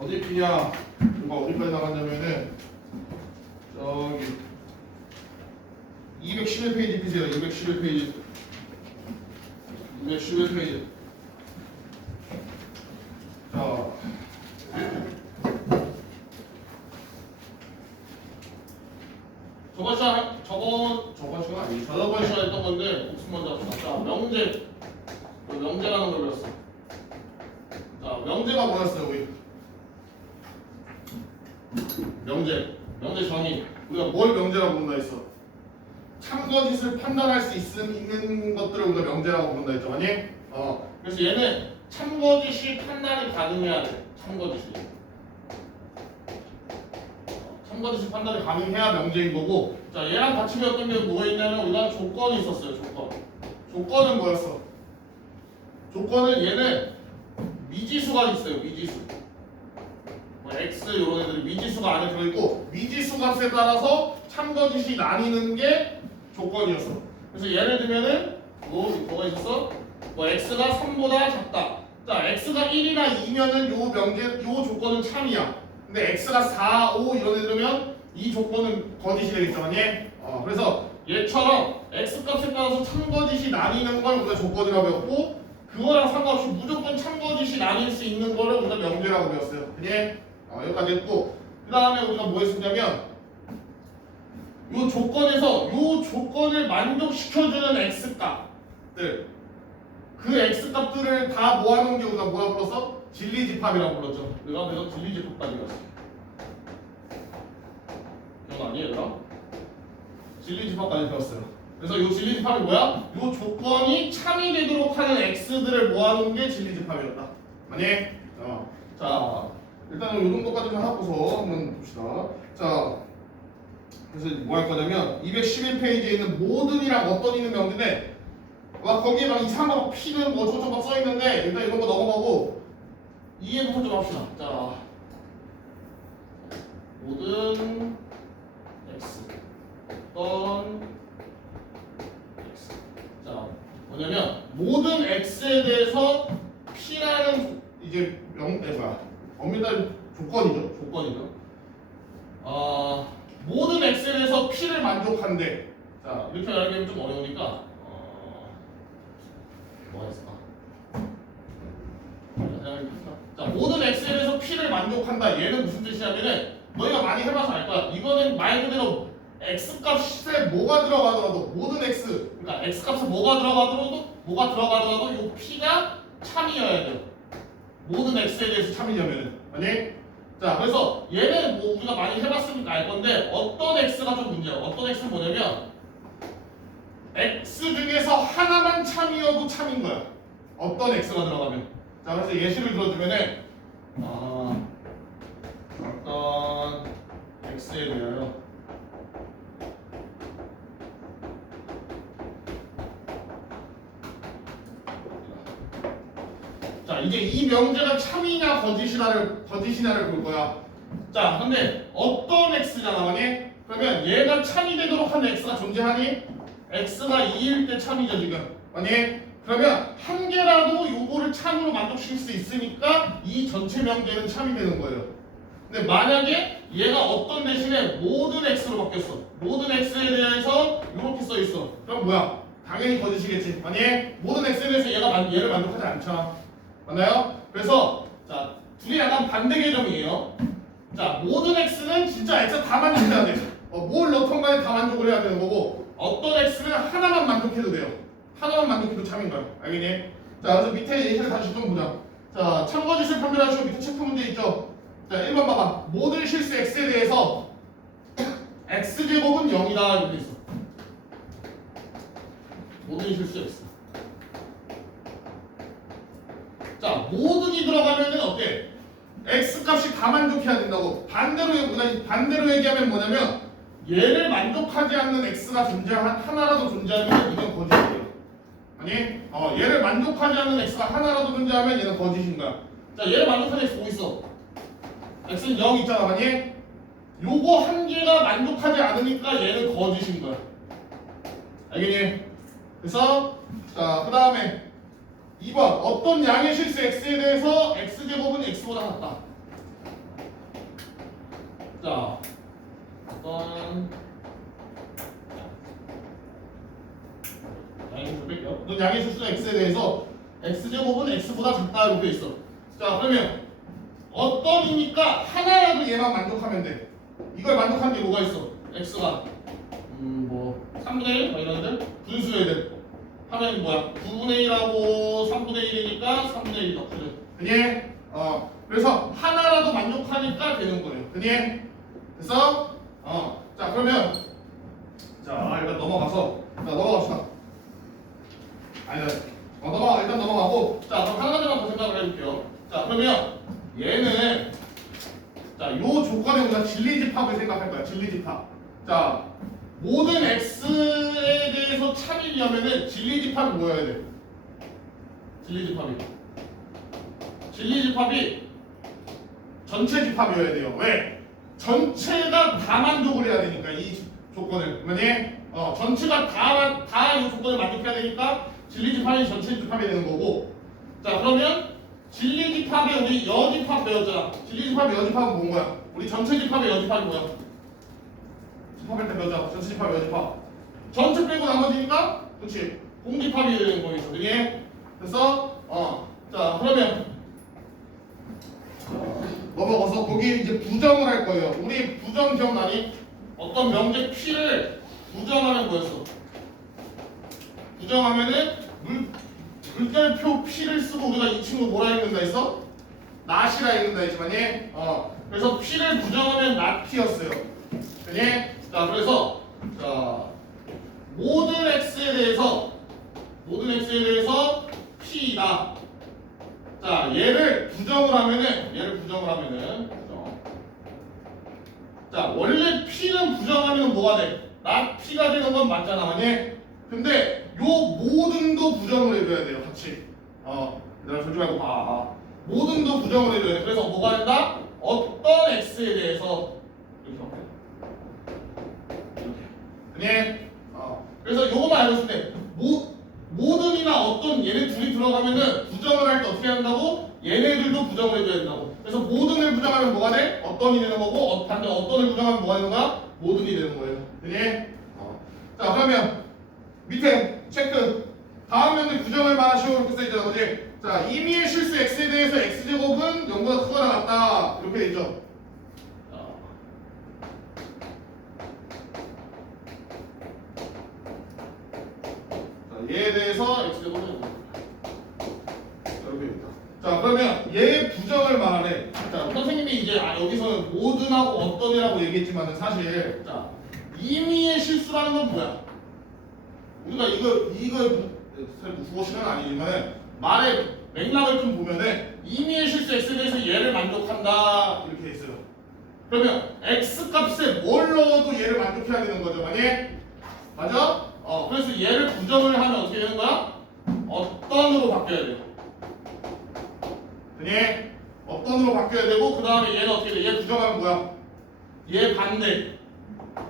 어디 피냐? 이거 어디까지 나갔냐면은 저기 211페이지 피세요. 211페이지. 211페이지. 자. 저번 시간 아니 저번 시간에 했던 건데 복습 먼저 합시다. 자, 명제라는 걸 배웠어. 자, 명제가 뭐였어요, 우리? 명제 정의. 우리가 뭘 명제라고 부른다 했어? 참거짓을 판단할 수 있는 것들을 우리가 명제라고 부른다 했죠, 아니? 그래서 얘는 참거짓이 판단이 가능해야 돼. 참거짓이 판단이 가능해야 명제인 거고. 자, 얘랑 같이 배웠던 게 뭐가 있냐면 우리가 조건이 있었어요. 조건은 뭐였어? 조건은 얘는 미지수가 있어요. 미지수. 뭐 x 이런 애들이 미지수가 안에 들어있고 미지수 값에 따라서 참거짓이 나뉘는 게 조건이었어. 그래서 예를 들면은 뭐가 있었어? 뭐 x가 3보다 작다. 자, x가 1이나 2면은 요 조건은 참이야. 근데 x가 4, 5 이런 애들면 이 조건은 거짓이 되겠죠, 아니? 그래서 얘처럼 x 값에 따라서 참거짓이 나뉘는 걸 우리가 조건이라고 배웠고 그거랑 상관없이 무조건 참거짓이 나뉠 수 있는 거를 우리가 명제라고 배웠어요. 그냥 여기까지 했고 그 다음에 우리가 뭐 했었냐면 요 조건에서 요 조건을 만족시켜주는 x값들 그 x값들을 다 모아놓은 게 우리가 뭐라 불렀어? 진리집합이라고 불렀죠. 우리가 그래서 진리집합까지 갔어. 기억 아니에요, 얘들아? 진리집합까지 배웠어요. 그래서 이 진리집합이 뭐야? 이 조건이 참이 되도록 하는 x들을 모아놓은 게 진리집합이었다. 아니? 자, 일단은 이 정도까지만 하고서 한번 봅시다. 자, 그래서 뭐 할 거냐면 211페이지에 있는 모든이랑 어떤 있는 명제인데 막 거기에 막 이상한 거 P는 뭐 저거 막 써있는데 일단 이런 거 넘어가고 이해 부분 좀 합시다. 자, 모든 x 어떤 x. 자, 뭐냐면 모든 x에 대해서 P라는 이제 엄밀히 조건이죠. 모든 x에 대해서 P를 만족한대. 자, 이렇게 말하기는 좀 어려우니까 뭐가 있을까? 자, 모든 x에 대해서 P를 만족한다. 얘는 무슨 뜻이냐면은 너희가 많이 해봐서 알 거야. 이거는 말 그대로 x 값에 뭐가 들어가더라도 모든 x, 그러니까 x 값에 뭐가 들어가더라도 이 P가 참이어야 돼요. 모든 x에 대해서 참이냐면은, 아니? 자, 그래서 얘는 뭐 우리가 많이 해봤으니까 알 건데 어떤 x가 좀 문제야. 어떤 x는 뭐냐면 x 중에서 하나만 참이어도 참인 거야. 어떤 x가 들어가면. 자, 그래서 예시를 들어주면은 어떤 x에 대하여 자, 이제 이 명제가 참이냐 거짓이냐를 볼 거야. 자, 근데 어떤 x잖아, 만약 그러면 얘가 참이 되도록 하는 x가 존재하니? x가 2일 때 참이죠, 지금. 만약 그러면 한 개라도 요거를 참으로 만족시킬 수 있으니까 이 전체 명제는 참이 되는 거예요. 근데 만약에 얘가 어떤 대신에 모든 x로 바뀌었어. 모든 x에 대해서 이렇게 써 있어. 그럼 뭐야? 당연히 거짓이겠지. 만약 모든 x에 대해서 얘를 만족하지 않잖아. 맞나요? 그래서 자, 둘이 약간 반대 개념이에요. 자, 모든 x는 진짜 x 다 만족해야 돼. 뭘 넣던 간에 다 만족을 해야 되는 거고 어떤 x는 하나만 만족해도 돼요. 하나만 만족해도 참인 거예요. 알겠니? 자, 그래서 밑에 예시를 다시 좀 보자. 자, 참거짓을 판별하시고 밑에 체크 문제 있죠? 자, 1번 봐봐. 모든 실수 x에 대해서 x제곱은 0이다 이렇게 있어. 모든 실수 x. 자, 모든이 들어가면은 어때? x 값이 다 만족해야 된다고. 반대로 얘기하면 뭐냐면 얘를 만족하지 않는 x가 하나라도 존재하면 이건 거짓이에요. 아니? 얘를 만족하지 않는 x가 하나라도 존재하면 얘는 거짓인 거야. 자, 얘를 만족하는 x 뭐 있어? x는 0 있잖아, 아니? 요거 한 개가 만족하지 않으니까 얘는 거짓인 거야. 알겠니? 그래서 자, 그 다음에 2번 어떤 양의 실수 x에 대해서 x제곱은 x보다 작다. 자, 어떤 양의 실수 x에 대해서 x제곱은 x보다 작다 이렇게 있어. 자, 그러면 어떤이니까 하나라도 얘만 만족하면 돼. 이걸 만족한 게 뭐가 있어? x가 뭐 3분의 1 뭐 이런 애들 분수 애들 하면 뭐야? 9분의 1하고 3분의 1이니까 3분의 1 넣거든. 그니? 그래서 하나라도 만족하니까 되는 거예요. 그니? 그래서 자, 그러면 자, 일단 넘어가서 넘어갑시다. 아니, 일단 넘어가고, 자, 그럼 한 가지만 더 생각을 해볼게요. 자, 그러면 얘는, 자, 요 조건에 우리가 진리집합을 생각할 거야. 진리집합. 자, 모든 x에 대해서 참이려면은 진리집합이 뭐여야 돼? 진리집합이 전체 집합이어야 돼요. 왜? 전체가 다 만족을 해야 되니까 이 조건을. 그러니 전체가 다 이 조건을 만족해야 되니까 진리집합이 전체 집합이 되는 거고. 자, 그러면 진리집합에 우리 여집합 배웠잖아. 진리집합의 여집합은 뭔 거야? 우리 전체 집합의 여집합이 뭐야? 집합할 때 배웠잖아. 전체 집합의 여집합. 전체 빼고 나머지니까, 그렇지? 공집합이 되는 거겠죠. 그게 그래서 자, 그러면 넘어가서 거기 이제 부정을 할 거예요. 우리 부정 기억나니? 어떤 명제 P를 부정하면 뭐였어? 부정하면은 물결표 P를 쓰고 우리가 이 친구 뭐라 읽는다 했어? 낫이라 읽는다 했지만이 그래서 P를 부정하면 낫 P였어요. 그니? 자, 그래서 자, 모든 X에 대해서 P다. 자, 얘를 부정을 하면은 자, 원래 P는 부정하면 뭐가 돼? 낫 P가 되는 건 맞잖아, 만약. 근데 요 모든도 부정을 해줘야 돼요, 같이. 얘들아 졸지 말고 봐. 모든도 부정을 해줘야 돼. 그래서 뭐가 된다? 어떤 x에 대해서 이렇게. 그래서 요거만 알고 있으면 돼. 모든이나 어떤 얘네 둘이 들어가면은 부정을 할 때 어떻게 한다고? 얘네들도 부정을 해줘야 된다고. 그래서 모든을 부정하면 뭐가 돼? 어떤이 되는 거고, 반대 어떤을 부정하면 뭐가 되는 거야? 모든이 되는 거예요. 그니? 자, 그러면 밑에 체크. 다음 면에 부정할 만한 시험을 이렇게 써있잖아, 그지? 자, 임의의 실수 x에 대해서 x제곱은 0보다 크거나 같다. 이렇게 돼 있죠. 자, 얘에 대해서 x제곱은 이렇게 있다. 자, 그러면 얘의 부정을 말하래. 자, 선생님이 이제 여기서는 모든하고 어떤이라고 얘기했지만은 사실 자, 임의의 실수라는 건 뭐야? 우리가 이걸 무엇이는 아니지만 말의 맥락을 좀 보면은 임의의 실수 x에 대해서 얘를 만족한다 이렇게 돼 있어요. 그러면 x 값에 뭘 넣어도 얘를 만족해야 되는 거죠, 만약. 맞아? 그래서 얘를 부정을 하면 어떻게 되는 거야? 어떤으로 바뀌어야 돼요. 그니 어떤으로 바뀌어야 되고 그 다음에 얘는 어떻게 돼? 얘 부정하면 뭐야? 얘 반대.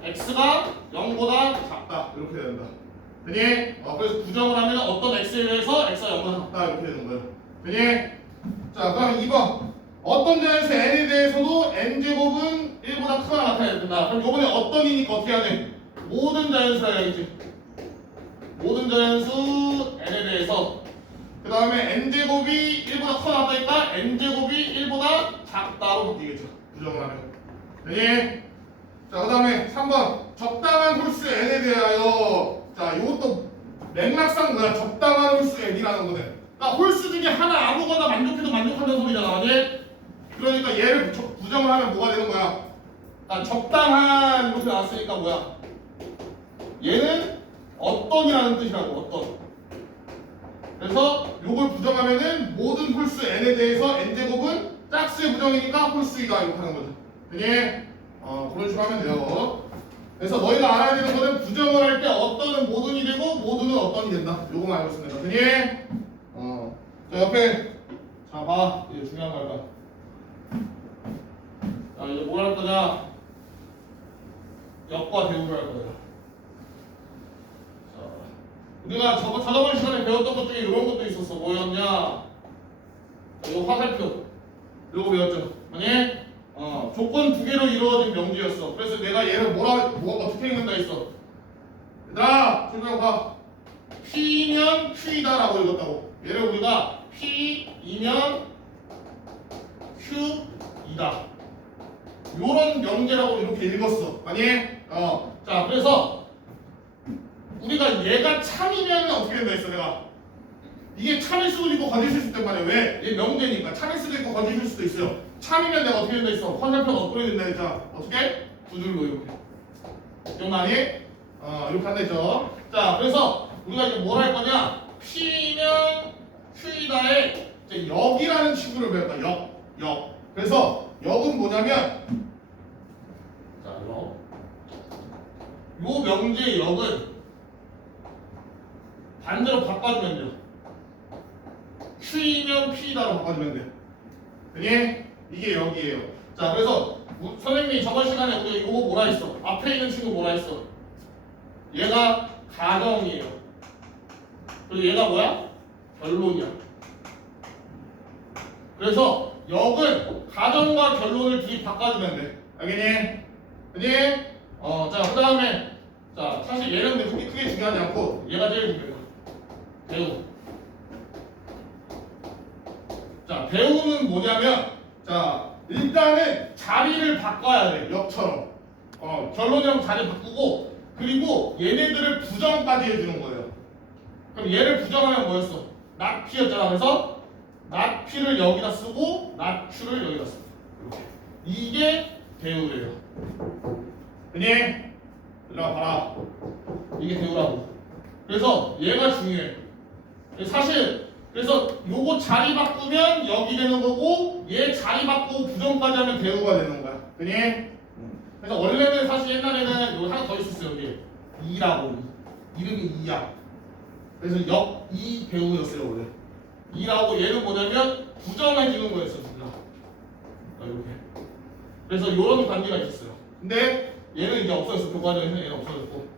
x가 0보다 작다 이렇게 된다. 그니 그래서 부정을 하면 어떤 x에 대해서 x가 0보다 작다 이렇게 되는 거예요. 그니 자, 그럼 2번 어떤 자연수 n에 대해서도 n제곱은 1보다 크거나 같아야 된다. 그럼 요번에 어떤이니까 어떻게 해야 돼? 모든 자연수라 해야지. 모든 자연수 n에 대해서 그 다음에 n제곱이 1보다 크거나 같다니까 n제곱이 1보다 작다로 바뀌겠죠. 부정을 하면. 그니 자, 그 다음에 3번 적당한 홀수 n에 대하여. 자, 이것도 맥락상 뭐야? 적당한 홀수 n이라는 거네. 그러니까 홀수 중에 하나 아무거나 만족해도 만족한다는 소리잖아, 맞지? 그러니까 얘를 부정을 하면 뭐가 되는 거야? 그러니까 적당한 이렇게 나왔으니까 뭐야? 얘는 어떤이라는 뜻이라고, 어떤. 그래서 요걸 부정하면은 모든 홀수 n에 대해서 n제곱은 짝수의 부정이니까 홀수이다 이렇게 하는 거죠. 그니 그런 식으로 하면 돼요. 그래서 너희가 알아야 되는 거는 부정을 할 때 어떤은 모든이 되고 모든은 어떤이 된다. 요거만 알고 있으면 된다. 그니 자, 옆에 자, 봐. 이제 중요한 거 할 거야. 자, 이제 뭘 할 거냐? 역과 대우를 할 거예요. 자, 우리가 저번 시간에 배웠던 것 중에 이런 것도 있었어. 뭐였냐? 이거 화살표. 이거 배웠죠? 아니? 조건 두 개로 이루어진 명제였어. 그래서 내가 얘를 뭐 어떻게 읽는다 했어? 얘들아, 조금 봐. P면 Q이다라고 읽었다고. 얘를 우리가 P이면 Q이다. 요런 명제라고 이렇게 읽었어. 아니? 자, 그래서 우리가 얘가 참이면 어떻게 된다 했어, 내가? 이게 참일 수도 있고 거짓일 수도 있단 말이야. 왜? 얘 명제니까 참일 수도 있고 거짓일 수도 있어요. 참이면 내가 어떻게 된다 했어? 화살표가 업그레이드 된다 했잖아. 어떻게? 두 줄로 이렇게. 기억나니? 이렇게 한다 했죠. 자, 그래서 우리가 이제 뭘 할 거냐? P면 Q이다에 이제 역이라는 친구를 배울 거야. 역. 그래서 역은 뭐냐면, 자, 역. 요 명제의 역은 반대로 바꿔주면 돼요. Q이면 P다로 바꿔주면 돼. 되니? 이게 역이에요. 자, 그래서 선생님이 저번 시간에 우리 요거 뭐라 했어? 앞에 있는 친구 뭐라 했어? 얘가 가정이에요. 그리고 얘가 뭐야? 결론이야. 그래서 역은 가정과 결론을 둘이 바꿔주면 돼. 알겠니? 알겠니? 자, 그 다음에, 자, 사실 얘는 근데 크게 중요하지 않고, 얘가 제일 중요해. 배우. 자, 배우는 뭐냐면, 자, 일단은 자리를 바꿔야 돼. 역처럼. 결론형 자리 바꾸고, 그리고 얘네들을 부정까지 해주는 거예요. 그럼 얘를 부정하면 뭐였어? not P였잖아. 그래서 not P를 여기다 쓰고 not Q를 여기다 쓰고 이렇게. 이게 배우래요. 그니? 얘들아 봐라. 이게 배우라고. 그래서 얘가 중요해. 사실 그래서 요거 자리 바꾸면 여기 되는 거고 얘 자리 바꾸고 부정까지 하면 배우가 되는 거야. 그니? 그래서 원래는 사실 옛날에는 여기 하나 더 있었어요. 여기 2라고. 이름이 2야. 그래서 이 배우였어요 원래. 2라고 얘는 뭐냐면 부정해주는 거였어. 이렇게. 그래서 이런 관계가 있었어요. 근데 얘는 이제 없어졌어. 교과전에서 얘는 없어졌고,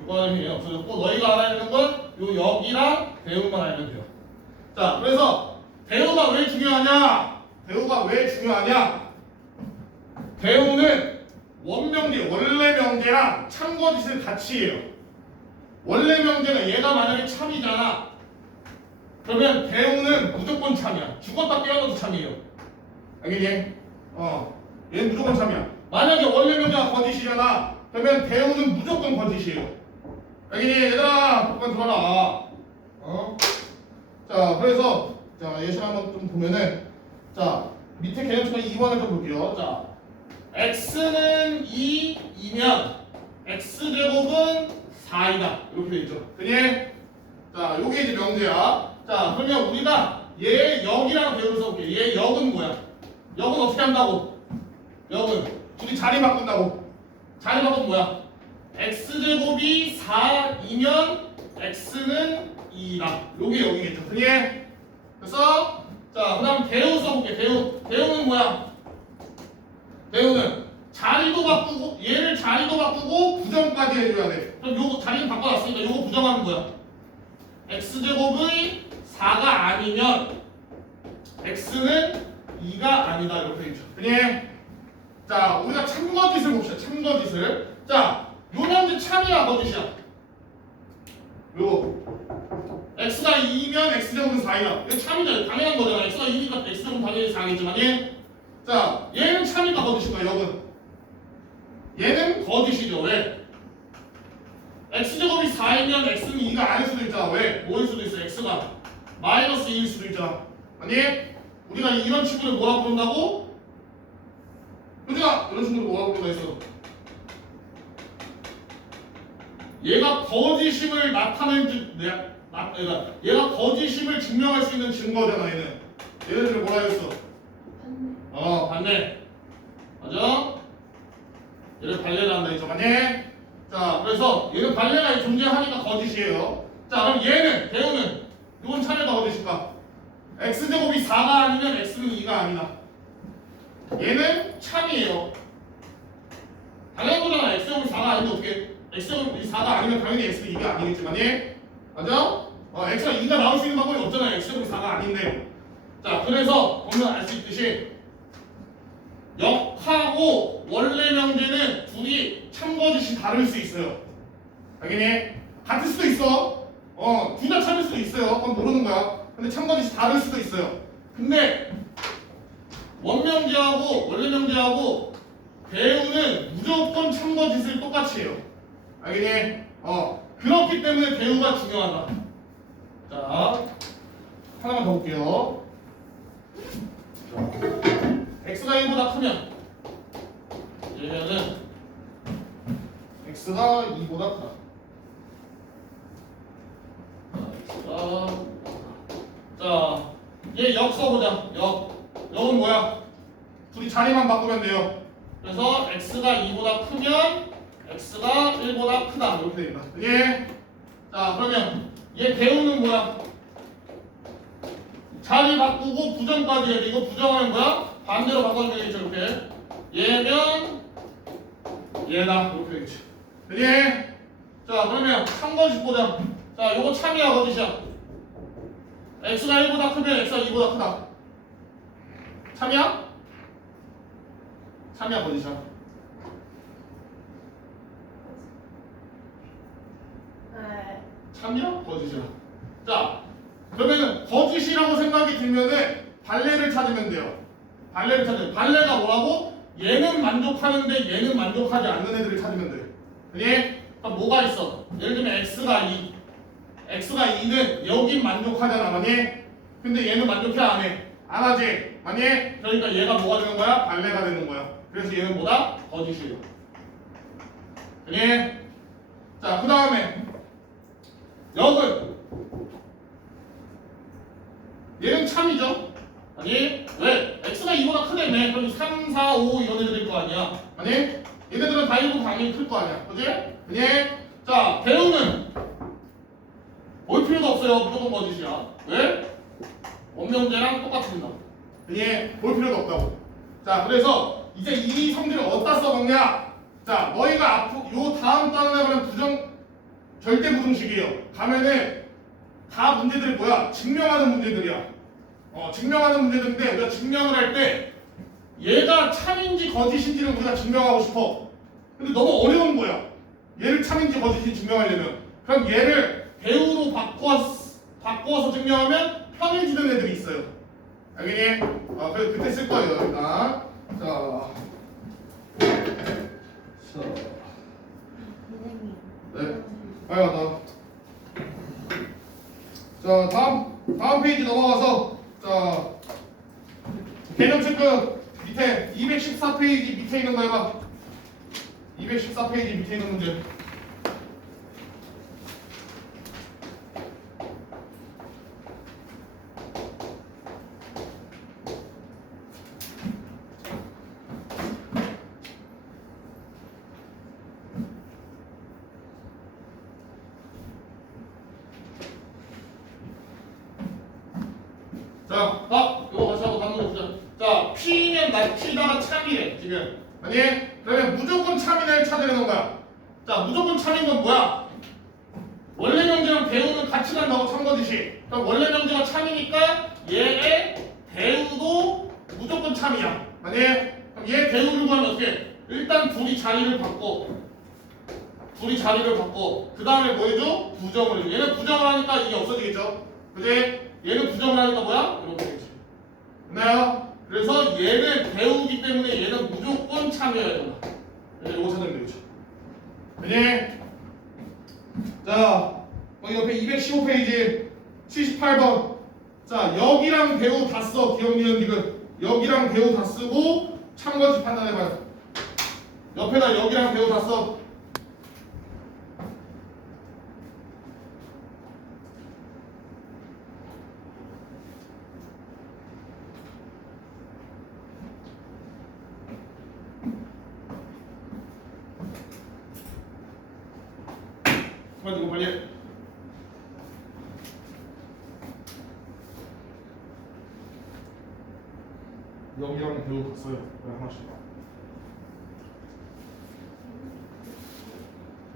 교과전에서 얘는 없어졌고, 너희가 알아야 되는 건 요 역이랑 배우만 알면 돼요. 자, 그래서 배우가 왜 중요하냐? 배우가 왜 중요하냐? 배우는 원명제, 원래 명제랑 참거짓을 같이 해요. 원래 명제가 얘가 만약에 참이잖아. 그러면 배우는 무조건 참이야. 죽었다 깨어나도 참이에요. 알겠니? 얘는 무조건 참이야. 만약에 원래 명제가 거짓이잖아. 그러면 배우는 무조건 거짓이에요. 알겠니? 얘들아, 똑바로 들어라. 자, 그래서 자, 예시 한번 좀 보면은, 자, 밑에 개념처럼 2번을 좀 볼게요. 자, x는 2이면 x제곱은 4이다. 이렇게 돼 있죠. 그니? 자, 요게 이제 명제야. 자, 그러면 우리가 얘 역이라는 배우를 써볼게. 얘 역은 뭐야? 역은 어떻게 한다고? 역은 둘이 자리 바꾼다고. 자리 바꾸면 뭐야? x제곱이 4이면 x는 2다. 요게 역이겠죠. 그니? 그래서 자, 그 다음 배우 써볼게. 배우는 뭐야? 배우는 자리도 바꾸고 얘를 자리도 바꾸고 부정까지 해줘야 돼. 그럼 요거 자리는 바꿔놨으니까 요거 부정하면 뭐야? x제곱의 4가 아니면 x는 2가 아니다. 이렇게 되죠. 그니? 자, 우리가 참거짓을 봅시다. 참거짓을. 자, 요 명제 참이야 거짓이야? 요거 x가 2면 x제곱은 4이야. 이거 참이잖아. 당연한 거잖아. x가 2니까 x제곱은 당연히 4겠지만 자, 얘는 참이다 거짓인가? 역은 얘는 거짓이죠. 왜? x제곱이 4이면 x는 2가 아닐 수도 있잖아. 왜? 뭐일 수도 있어? x가 마이너스 2일 수도 있잖아. 아니? 우리가 이런 친구를 뭐라고 부른다고? 그죠? 이런 친구를 뭐라고 부른다 했어? 얘가 거짓임을 나타내는 얘가 거짓임을 증명할 수 있는 증거잖아. 얘네들 뭐라 했어? 반대. 맞아? 얘를 발레를 한다 했죠. 맞니? 자, 그래서 얘는 발레가 존재하니까 거짓이에요. 자, 그럼 얘는, 배우는 이건 참여가 거짓일까? x제곱이 4가 아니면 x는 2가 아니다. 얘는 참이에요. 당연한 거잖아. x제곱이 4가 아닌데 어떻게 x제곱이 4가 아니면 당연히 x는 2가 아니겠지만 맞아? x가 2가 나올 수 있는 방법이 없잖아요. x제곱이 4가 아닌데. 자, 그래서 보면 알 수 있듯이 역하고 원래 명제는 둘이 참거짓이 다를 수 있어요. 당연히 같을 수도 있어. 둘 다 참을 수도 있어요. 그건 모르는 거야. 근데 참거짓이 다를 수도 있어요. 근데 원명제하고 원래 명제하고 배우는 무조건 참거짓을 똑같이 해요. 알겠니? 그렇기 때문에 배우가 중요하다. 자, 하나만 더 볼게요. x가 1보다 크면 얘는 x가 2보다 크다. 자, 얘 역 써보자. 역은 뭐야? 둘이 자리만 바꾸면 돼요. 그래서 x가 2보다 크면 x가 1보다 크다. 이렇게 됩니다. 예. 자, 그러면 얘 대우는 뭐야? 자리 바꾸고 부정까지 해야 돼. 이거 부정하면 뭐야? 반대로 바꿔주면 되겠죠. 이렇게. 얘면 얘다. 이렇게 되겠지. 예. 자, 그러면 참거짓 보자. 자, 요거 참이야, 거짓이야? x가 1보다 크면 x가 2보다 크다. 참이야? 참이야, 거짓이야? 네. 참이야? 거짓이야? 자, 그러면은 거짓이라고 생각이 들면은 발레를 찾으면 돼요. 발레를 찾으면 발레가 뭐라고? 얘는 만족하는데 얘는 만족하지 않는 애들을 찾으면 돼. 그게 그럼 뭐가 있어? 예를 들면 x가 2, x가 2는 여긴 만족하잖아, 만약. 근데 얘는 만족해 안 해? 안 하지, 만약. 그러니까 얘가 뭐가 되는 거야? 발레가 되는 거야. 그래서 얘는 뭐다? 거짓이에요. 그게 자, 그 다음에 역은 얘는 참이죠. 아니 왜? x가 2보다 크다며. 그럼 3, 4, 5 이런 애들일 거 아니야. 아니 얘네들은 다 1보다 당연히 클 거 아니야. 그지? 아니 자, 배우는 볼 필요도 없어요. 무조건 거짓이야. 왜? 원명제랑 똑같습니다. 아니 볼 필요도 없다고. 자, 그래서 이제 이 성질을 어디다 써먹냐? 자, 너희가 앞으로 요 다음 단원에 가면 부정 절대 부등식이에요. 가면은 다 문제들이 뭐야? 증명하는 문제들이야. 증명하는 문제들인데 우리가 증명을 할 때 얘가 참인지 거짓인지를 우리가 증명하고 싶어. 근데 너무 어려운 거야. 얘를 참인지 거짓인지 증명하려면. 그럼 얘를 배우로 바꿔서 증명하면 편해지는 애들이 있어요. 알겠니? 그래서 그때 쓸 거예요. 일단 자, 선생님. 네. 빨리 가자. 자, 다음 페이지 넘어가서 자, 개념 체크 밑에 214페이지 밑에 있는 거 해봐. 214페이지 밑에 있는 문제. 자, 이거 같이 하고 다른 거 보자. 자, P면 P다가 참이래, 지금. 아니? 그러면 무조건 참인 애를 찾으려는 거야. 자, 무조건 참인 건 뭐야? 원래 명제랑 배우는 같이 간다고 참거듯이. 그럼 원래 명제가 참이니까 얘의 배우도 무조건 참이야. 아니? 그럼 얘 배우를 구하면 어떻게? 일단 둘이 자리를 바꿔. 그 다음에 뭐 해줘? 부정을 해줘. 얘는 부정을 하니까 이게 없어지겠죠? 그지? 얘는 부정을 하니까 뭐야? 이렇게 되겠지. 됐나요? 그래서 얘는 배우기 때문에 얘는 무조건 참여해야 된다. 이거 찾으면 되겠죠. 그지? 자, 여기 옆에 215페이지 78번. 자, 여기랑 배우 다 써. 기억, 니은, 디귿. 여기랑 배우 다 쓰고 참거짓 판단해봐요. 옆에다 여기랑 배우 다 써. 가지고 빨리 해. 여기랑 배우 다 써요. 그래, 하나씩.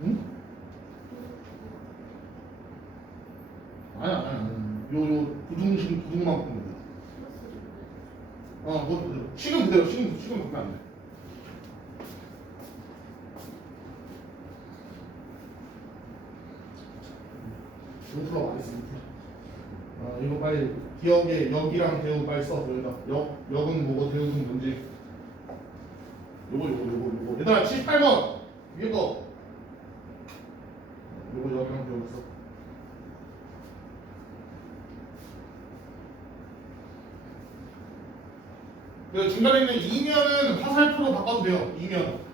응? 아니야. 요 부등만 보면 돼. 뭐 그대로. 식은 그대로. 식은 바꾸면 안 돼. 루트로 많이 씁니다. 이거 빨리 기억에 역이랑 대우 빨리 써. 여기다 역은 뭐고 대우는 뭔지. 요거. 얘들아 78번 위에 거. 요거 역이랑 대우 써. 그 중간에 있는 이면은 화살표로 바꿔도 돼요. 이면.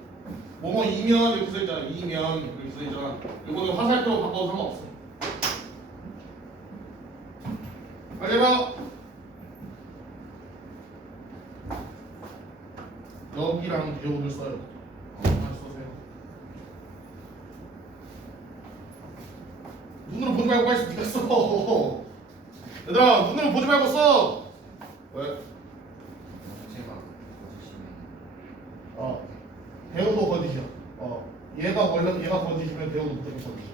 뭐뭐 이면 이렇게 써있잖아. 이면 이렇게 써있잖아. 요거는 화살표로 바꿔도 상관없어. 빨리 해봐. 여기랑 대우를 써요. 잘 써세요. 눈으로 보지 말고 빨리 네가 써. 얘들아 눈으로 보지 말고 써. 왜? 제가 대우도 거짓이야. 얘가 거짓이면 대우도 무조건 거짓이야.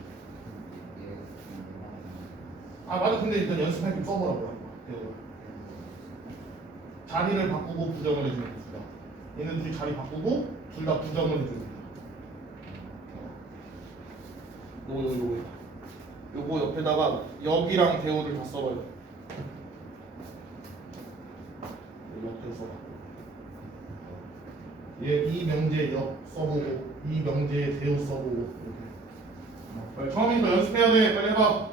맞아. 근데 일단 연습할 때 써보라고요. 대우를. 자리를 바꾸고 부정을 해주는 거다. 얘는 둘이 자리 바꾸고 둘 다 부정을 해주는 거다. 요거 옆에다가 역이랑 대우를 다 써봐요. 역대우 써봐. 이 명제 역 써보고 이 명제 대우 써보고 이렇게. 빨리 처음이니까 연습해야 돼. 빨리 해봐.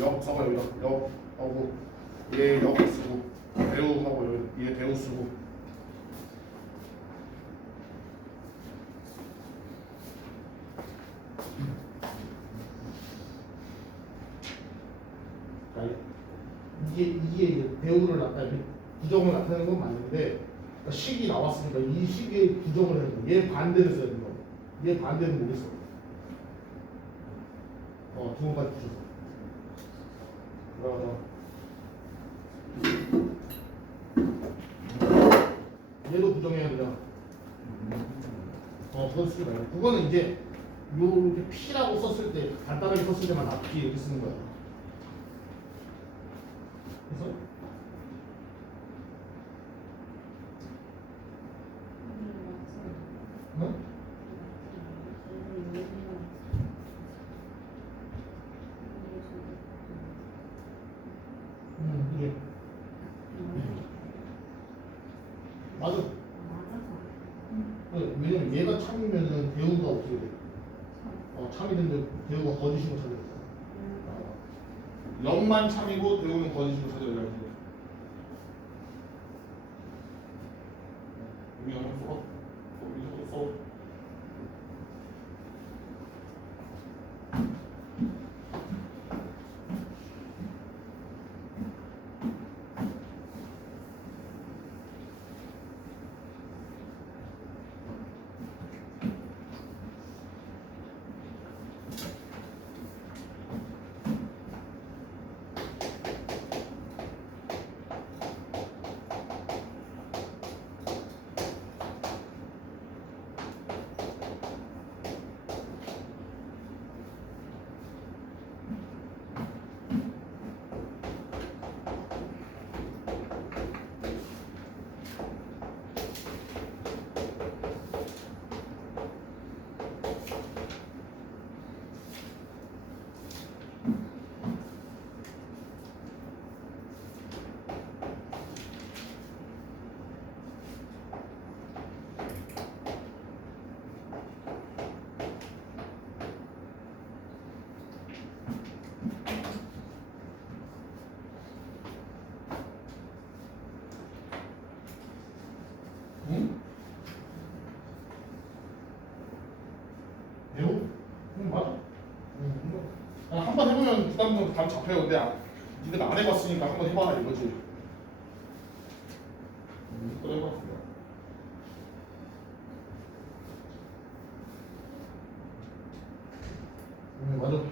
역 써봐요. 역 하고 얘 역 쓰고 대우 하고 얘 대우 쓰고. 이게 대우를 부정을 나타내는 건 맞는데 식이 나왔으니까 이 식의 부정을 해야 돼. 얘 반대를 써야 된다. 얘 반대는 뭐겠어? 두 번까지 붙여서. 얘도 부정해야 되잖아. 그건 쓰지 말고. 그거는 이제 요렇게 P라고 썼을 때 간단하게 썼을 때만 앞뒤 이렇게 쓰는 거야. 그래서 이게 맞아. 왜냐면 얘가 참이면은 대우가 어떻게 돼? 참이 된데 대우가 거짓인 거 찾아야 돼. 역만 참이고 대우는 거짓인 거 찾아야 돼. 여기 한번 써. 여기 써. 응? 배우? 응, 맞아. 한 번 해보면 부담도 감 잡혀요. 근데 니네가 안 해봤으니까 한 번 해봐라 이거지. 또 해봐. 응, 맞아.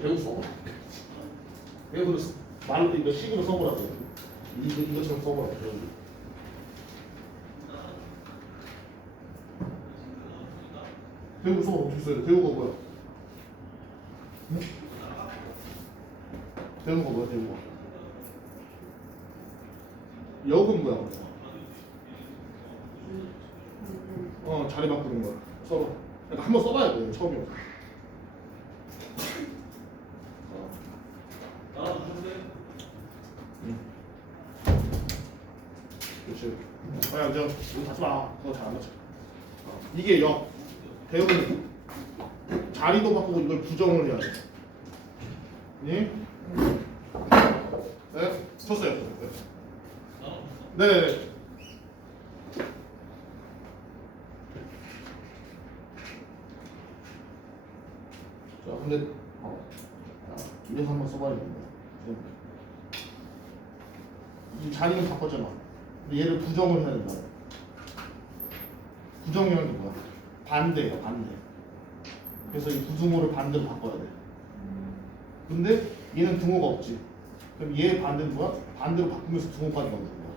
배우 써. 배우를 말로 이거 식으로 써보라고. 이것처럼 써보라고. 대우 수가 어떻게 써야 돼? 대우가 뭐야? 응? 대우가 뭐야? 대우가 역은 뭐야? 자리 바꾸는 거야. 써봐. 그러니까 한번 써봐야 돼. 처음이야. 그렇지. 아야, 이거 닫지 마. 그거 잘 안 맞춰. 이게 역. 대우는 자리도 바꾸고 이걸 부정을 해야 돼. 니? 네? 쳤어요. 네. 자, 근데 이래서 한번 써봐야겠네. 이 자리는 바꿨잖아. 근데 얘를 부정을 해야 된다. 부정이라는 게 뭐야? 반대야, 반대. 그래서 이 부등호를 반대로 바꿔야 돼. 근데 얘는 등호가 없지. 그럼 얘의 반대는 뭐야? 반대로 바꾸면서 등호까지 만드는 거야.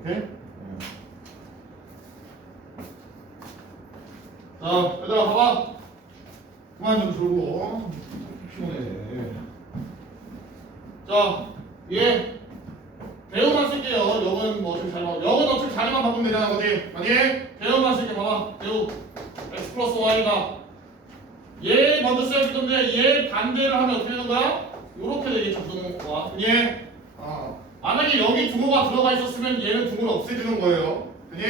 오케이? 자, 얘들아 봐봐. 그만 좀 졸고. 피곤해. 자, 얘 대우만 쓸게요. 역은 뭐 어차피 자리만, 역은 어차피 자리만 바꾸면 되잖아, 그지? 아니? 대우만 쓸게. 봐봐. 대우 x 플러스 y가 얘 먼저 써야지 건데 얘 반대를 하면 어떻게 되는 거야? 요렇게 되겠죠, 부등호가. 그니? 만약에 여기 등호가 들어가 있었으면 얘는 등호를 없애주는 거예요. 그니?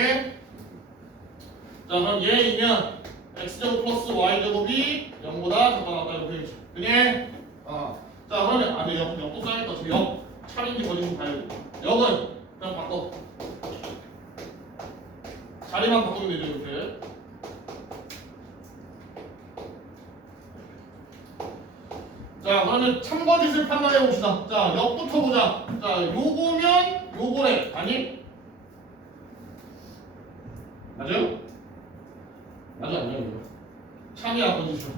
자, 그럼 얘이면 x제곱 플러스 y제곱이 0보다 작거나 이렇게 되겠죠. 그니? 자, 그러면 안돼, 역도 써야겠다. 지금 역 차례인지 거짓인지 봐야 돼. 역은 그냥 바꿔. 자리만 바꾸면 되죠, 이렇게. 자, 그러면 참거짓을 판단해 봅시다. 자, 역부터 보자. 자, 요거면 요거래. 아니? 맞아요? 맞아, 아니야, 이거. 참이야, 거짓이죠.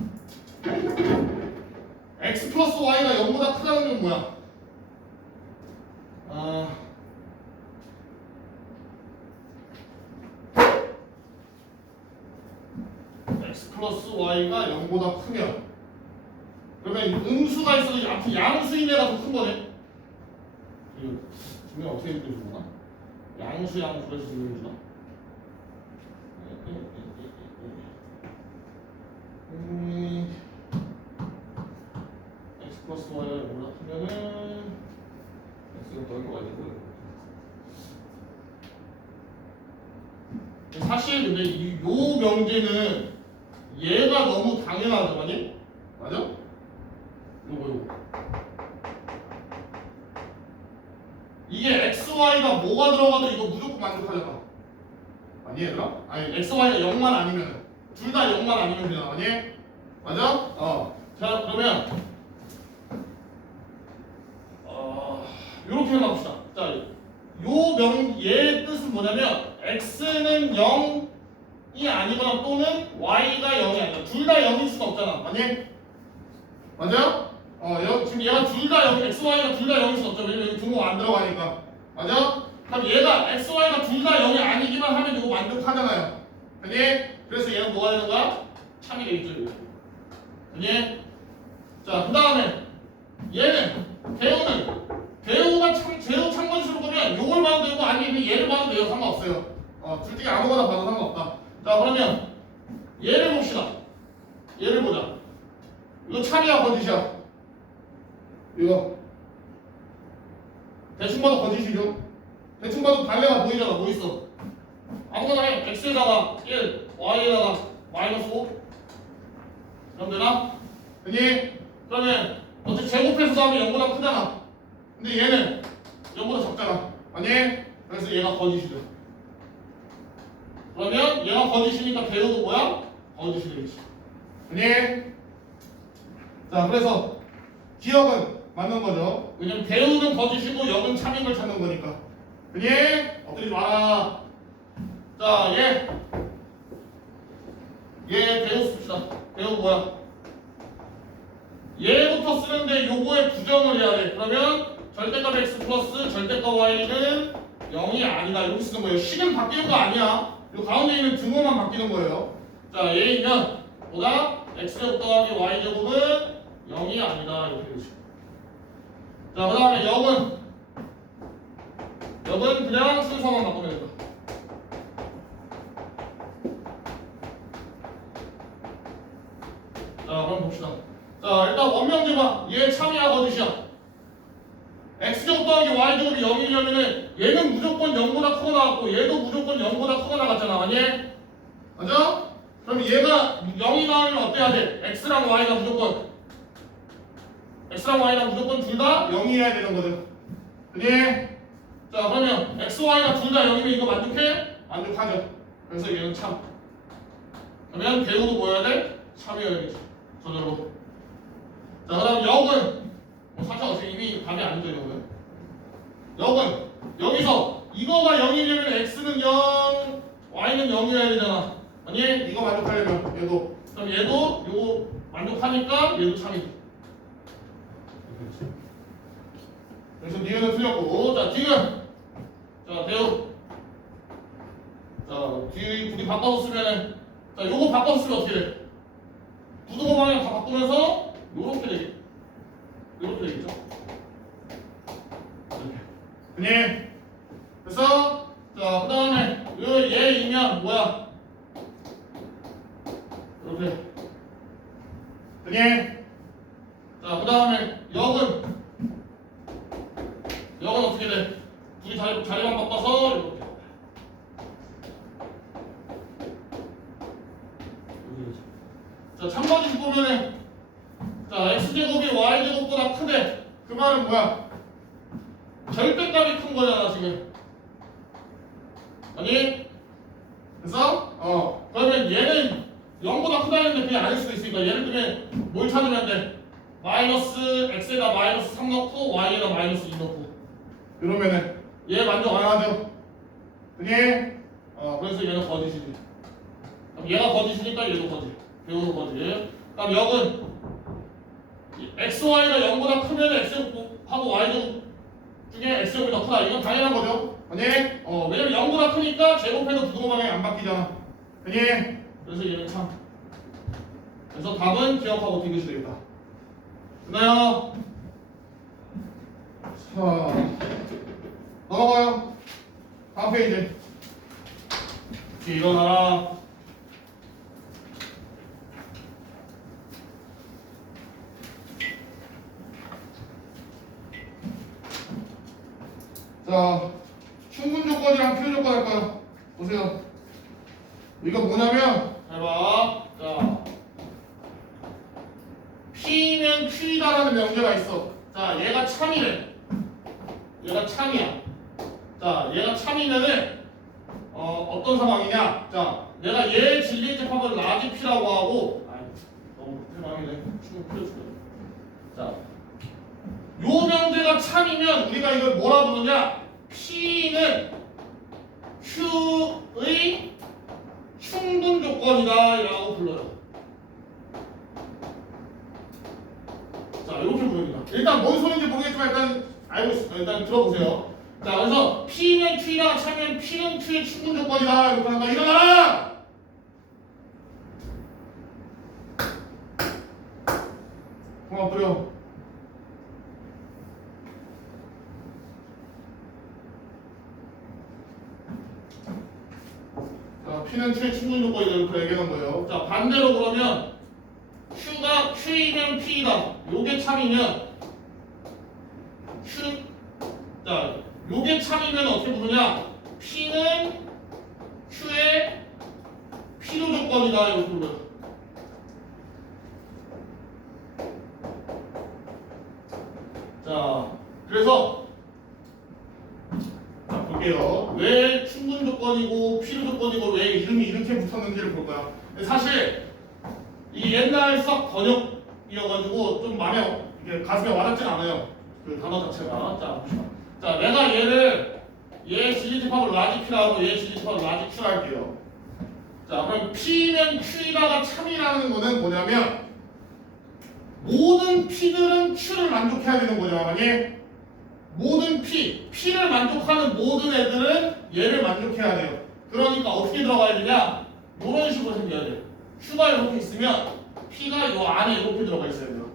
x 플러스 y가 0보다 크다는 건 뭐야? x 플러스 y가 0보다 크면 그러면 음수가 있어도 아무튼 양수인 애가 더 큰 거네. 이거 분명 어떻게 느껴주구나. 양수 그래서 느껴주나? x 플러스 y가 0보다 크면은 x가 더 있는 거 아니고. 사실 근데 요 명제는 얘가 너무 당연하죠, 아니? 맞아? 요거 이게 xy가 뭐가 들어가도 이거 무조건 만족하잖아. 아니 얘들아? 아니 xy가 0만 아니면 둘 다 0만 아니면 되잖아. 아니? 맞아? 자, 그러면 요렇게 해봅시다. 자, 얘의 뜻은 뭐냐면 x는 0이 아니거나 또는 y가 0이 아니야. 둘 다 0일 수는 없잖아. 아니? 맞아요? 지금 얘가 둘 다 0, xy가 둘 다 0일 수는 없죠. 왜냐면 여기 등호가 안 들어가니까. 맞아? 그럼 얘가 xy가 둘 다 0이 아니기만 하면 이거 만족하잖아요. 아니? 그래서 얘는 뭐가 되는 거야? 참이 되겠죠. 아니? 자, 그 다음에 얘는 대우가 제우 참고지수로 보면 요걸 봐도 되고 아니면 얘를 봐도 돼요. 상관없어요. 둘 중에 아무거나 봐도 상관없다. 자, 그러면 얘를 봅시다. 얘를 보자. 이거 참이야, 거짓이야? 이거 대충 봐도 거짓이죠? 대충 봐도 발레가 보이잖아. 뭐 있어? 아무거나 해. x에다가 1, y에다가 마이너스 5 그럼 되나? 아니? 그러면 어차피 제곱해서 하면 0보다 크잖아. 근데 얘는 0보다 작잖아. 아니? 그래서 얘가 거짓이죠. 그러면 얘가 거짓이니까 대우도 뭐야? 거짓이 되겠지. 아니? 자, 그래서 기억은 맞는 거죠. 왜냐면 대우는 거짓이고 역은 참인 걸 찾는 거니까. 아니? 엎드리지 마라. 자, 얘 대우 씁시다. 대우 뭐야? 얘부터 쓰는데 요거에 부정을 해야 돼. 그러면 절대값 x 플러스 절대값 y는 0이 아니다. 이렇게 쓰는 거예요. 식은 바뀌는 거 아니야. 요 가운데 있는 등호만 바뀌는 거예요. 자 A면 보다 X제곱 더하기 Y제곱은 0이 아니다 이렇게 되죠. 자 그 다음에 0은 그냥 순서만 바꾸면 된다. 자 그럼 봅시다. 자 일단 원명제가 얘 참이야 거짓이야. X제곱 더하기 Y제곱이 0이려면은 얘는 무조건 0보다 크게 나왔고 얘도 무조건 0보다 크게 나갔잖아. 맞니? 맞아? 그럼 얘가 0이 나오면 어때야 돼? X랑 Y가 무조건 둘 다 0이어야 되는 거든. 그니? 자 그러면 X, Y가 둘 다 0이면 이거 만족해? 만족하죠. 그래서 얘는 참. 그러면 배우도 뭐여야 돼? 참이어야겠지. 저절로. 자 그다음 0은 사실 어차피 이미 답이 아니죠. 0은 여기서 이거가 0이려면 X는 0, Y는 0이어야 되잖아. 아니 이거 만족하려면 얘도. 그럼 얘도 이거 만족하니까 얘도 참이지. 그래서 니은은 틀렸고. 자 지금 자 배우. 자 뒤 둘이 바꿔서 쓰면은 자 요거 바꿔서 쓰면 어떻게 돼? 부등호 방향 다 바꾸면서 요렇게 되겠죠. 그니? 그래서 자 그다음에 얘이면 뭐야? 이렇게. 그니? 자 그다음에 역은 어떻게 돼? 둘이 자리만 바꿔서 이렇게. 자 참고지 보면은 자 x제곱이 y제곱보다 크대. 그 말은 뭐야? 절대값이 큰 거잖아 지금. 아니? 그래서 그러면 얘는 0보다 크다는데 그게 아닐 수도 있으니까 예를 들면 뭘 찾으면 돼? 마이너스 x에다 마이너스 3 넣고 y에다 마이너스 2 넣고 이러면은 얘 만족 안 하죠? 그게 그래서 얘는 거짓이지. 그럼 얘가 거짓이니까 얘도 거짓. 배우도 거짓. 그럼 역은 x, y가 0보다 크면 x하고 y제곱 중에 x제곱이 더 크다. 이건 당연한 거죠. 아니? 왜냐면 0보다 크니까 제곱해도 부등호 방향이 안 바뀌잖아. 아니? 그래서 얘는 참. 그래서 답은 기억하고 디귿이 되겠다. 됐나요? 자, 넘어가요. 다음 페이지. 일어나라. 자, 충분 조건이랑 필요 조건 할까요? 보세요. 이거 뭐냐면, 잘 봐. 자, P면 Q이다라는 명제가 있어. 자, 얘가 참이래. 얘가 참이야. 자, 얘가 참이면은 어떤 상황이냐? 자, 내가 얘 진리의 집합을 라지 P라고 하고, 너무 대박이네. 충분 필요 조건. 자, 요 명제가 참이면 우리가 이걸 뭐라 부르냐? P는 Q의 충분 조건이다 라고 불러요. 자 이렇게 부릅니다. 일단 뭔 소리인지 모르겠지만 일단 알고 있어요. 일단 들어보세요. 자 그래서 P는 Q가 참이면 P는 Q의 충분 조건이다 이렇게 하는 거. 일어나라! 고맙고요. 자, P는 Q의 충분 조건이다 이렇게 얘기하는 거예요. 자, 반대로 그러면 Q가 Q이면 P이다. 요게 참이면 자, 요게 참이면 어떻게 부르냐? P는 Q의 필요 조건이다 이렇게 불러요. 자, 그래서 자, 볼게요. 왜 충분 조건이고 필요 조건이고 왜 이름이 이렇게 붙었는지를 볼 거야. 사실 이 옛날 수학 번역이어가지고 좀 마음에 이게 가슴에 와닿진 않아요. 그 단어 자체가. 자, 봅시다. 자, 내가 얘 진리집합을 라지 P라고 얘 진리집합을 라지 Q라 할게요. 자, 그럼 P면 Q이다가 참이라는 거는 뭐냐면 모든 P들은 Q를 만족해야 되는 거죠. 아니? 모든 P를 만족하는 모든 애들은 얘를 만족해야 돼요. 그러니까 어떻게 들어가야 되냐? 이런 식으로 생겨야 돼. Q가 이렇게 있으면 P가 요 안에 이렇게 들어가 있어야 돼요.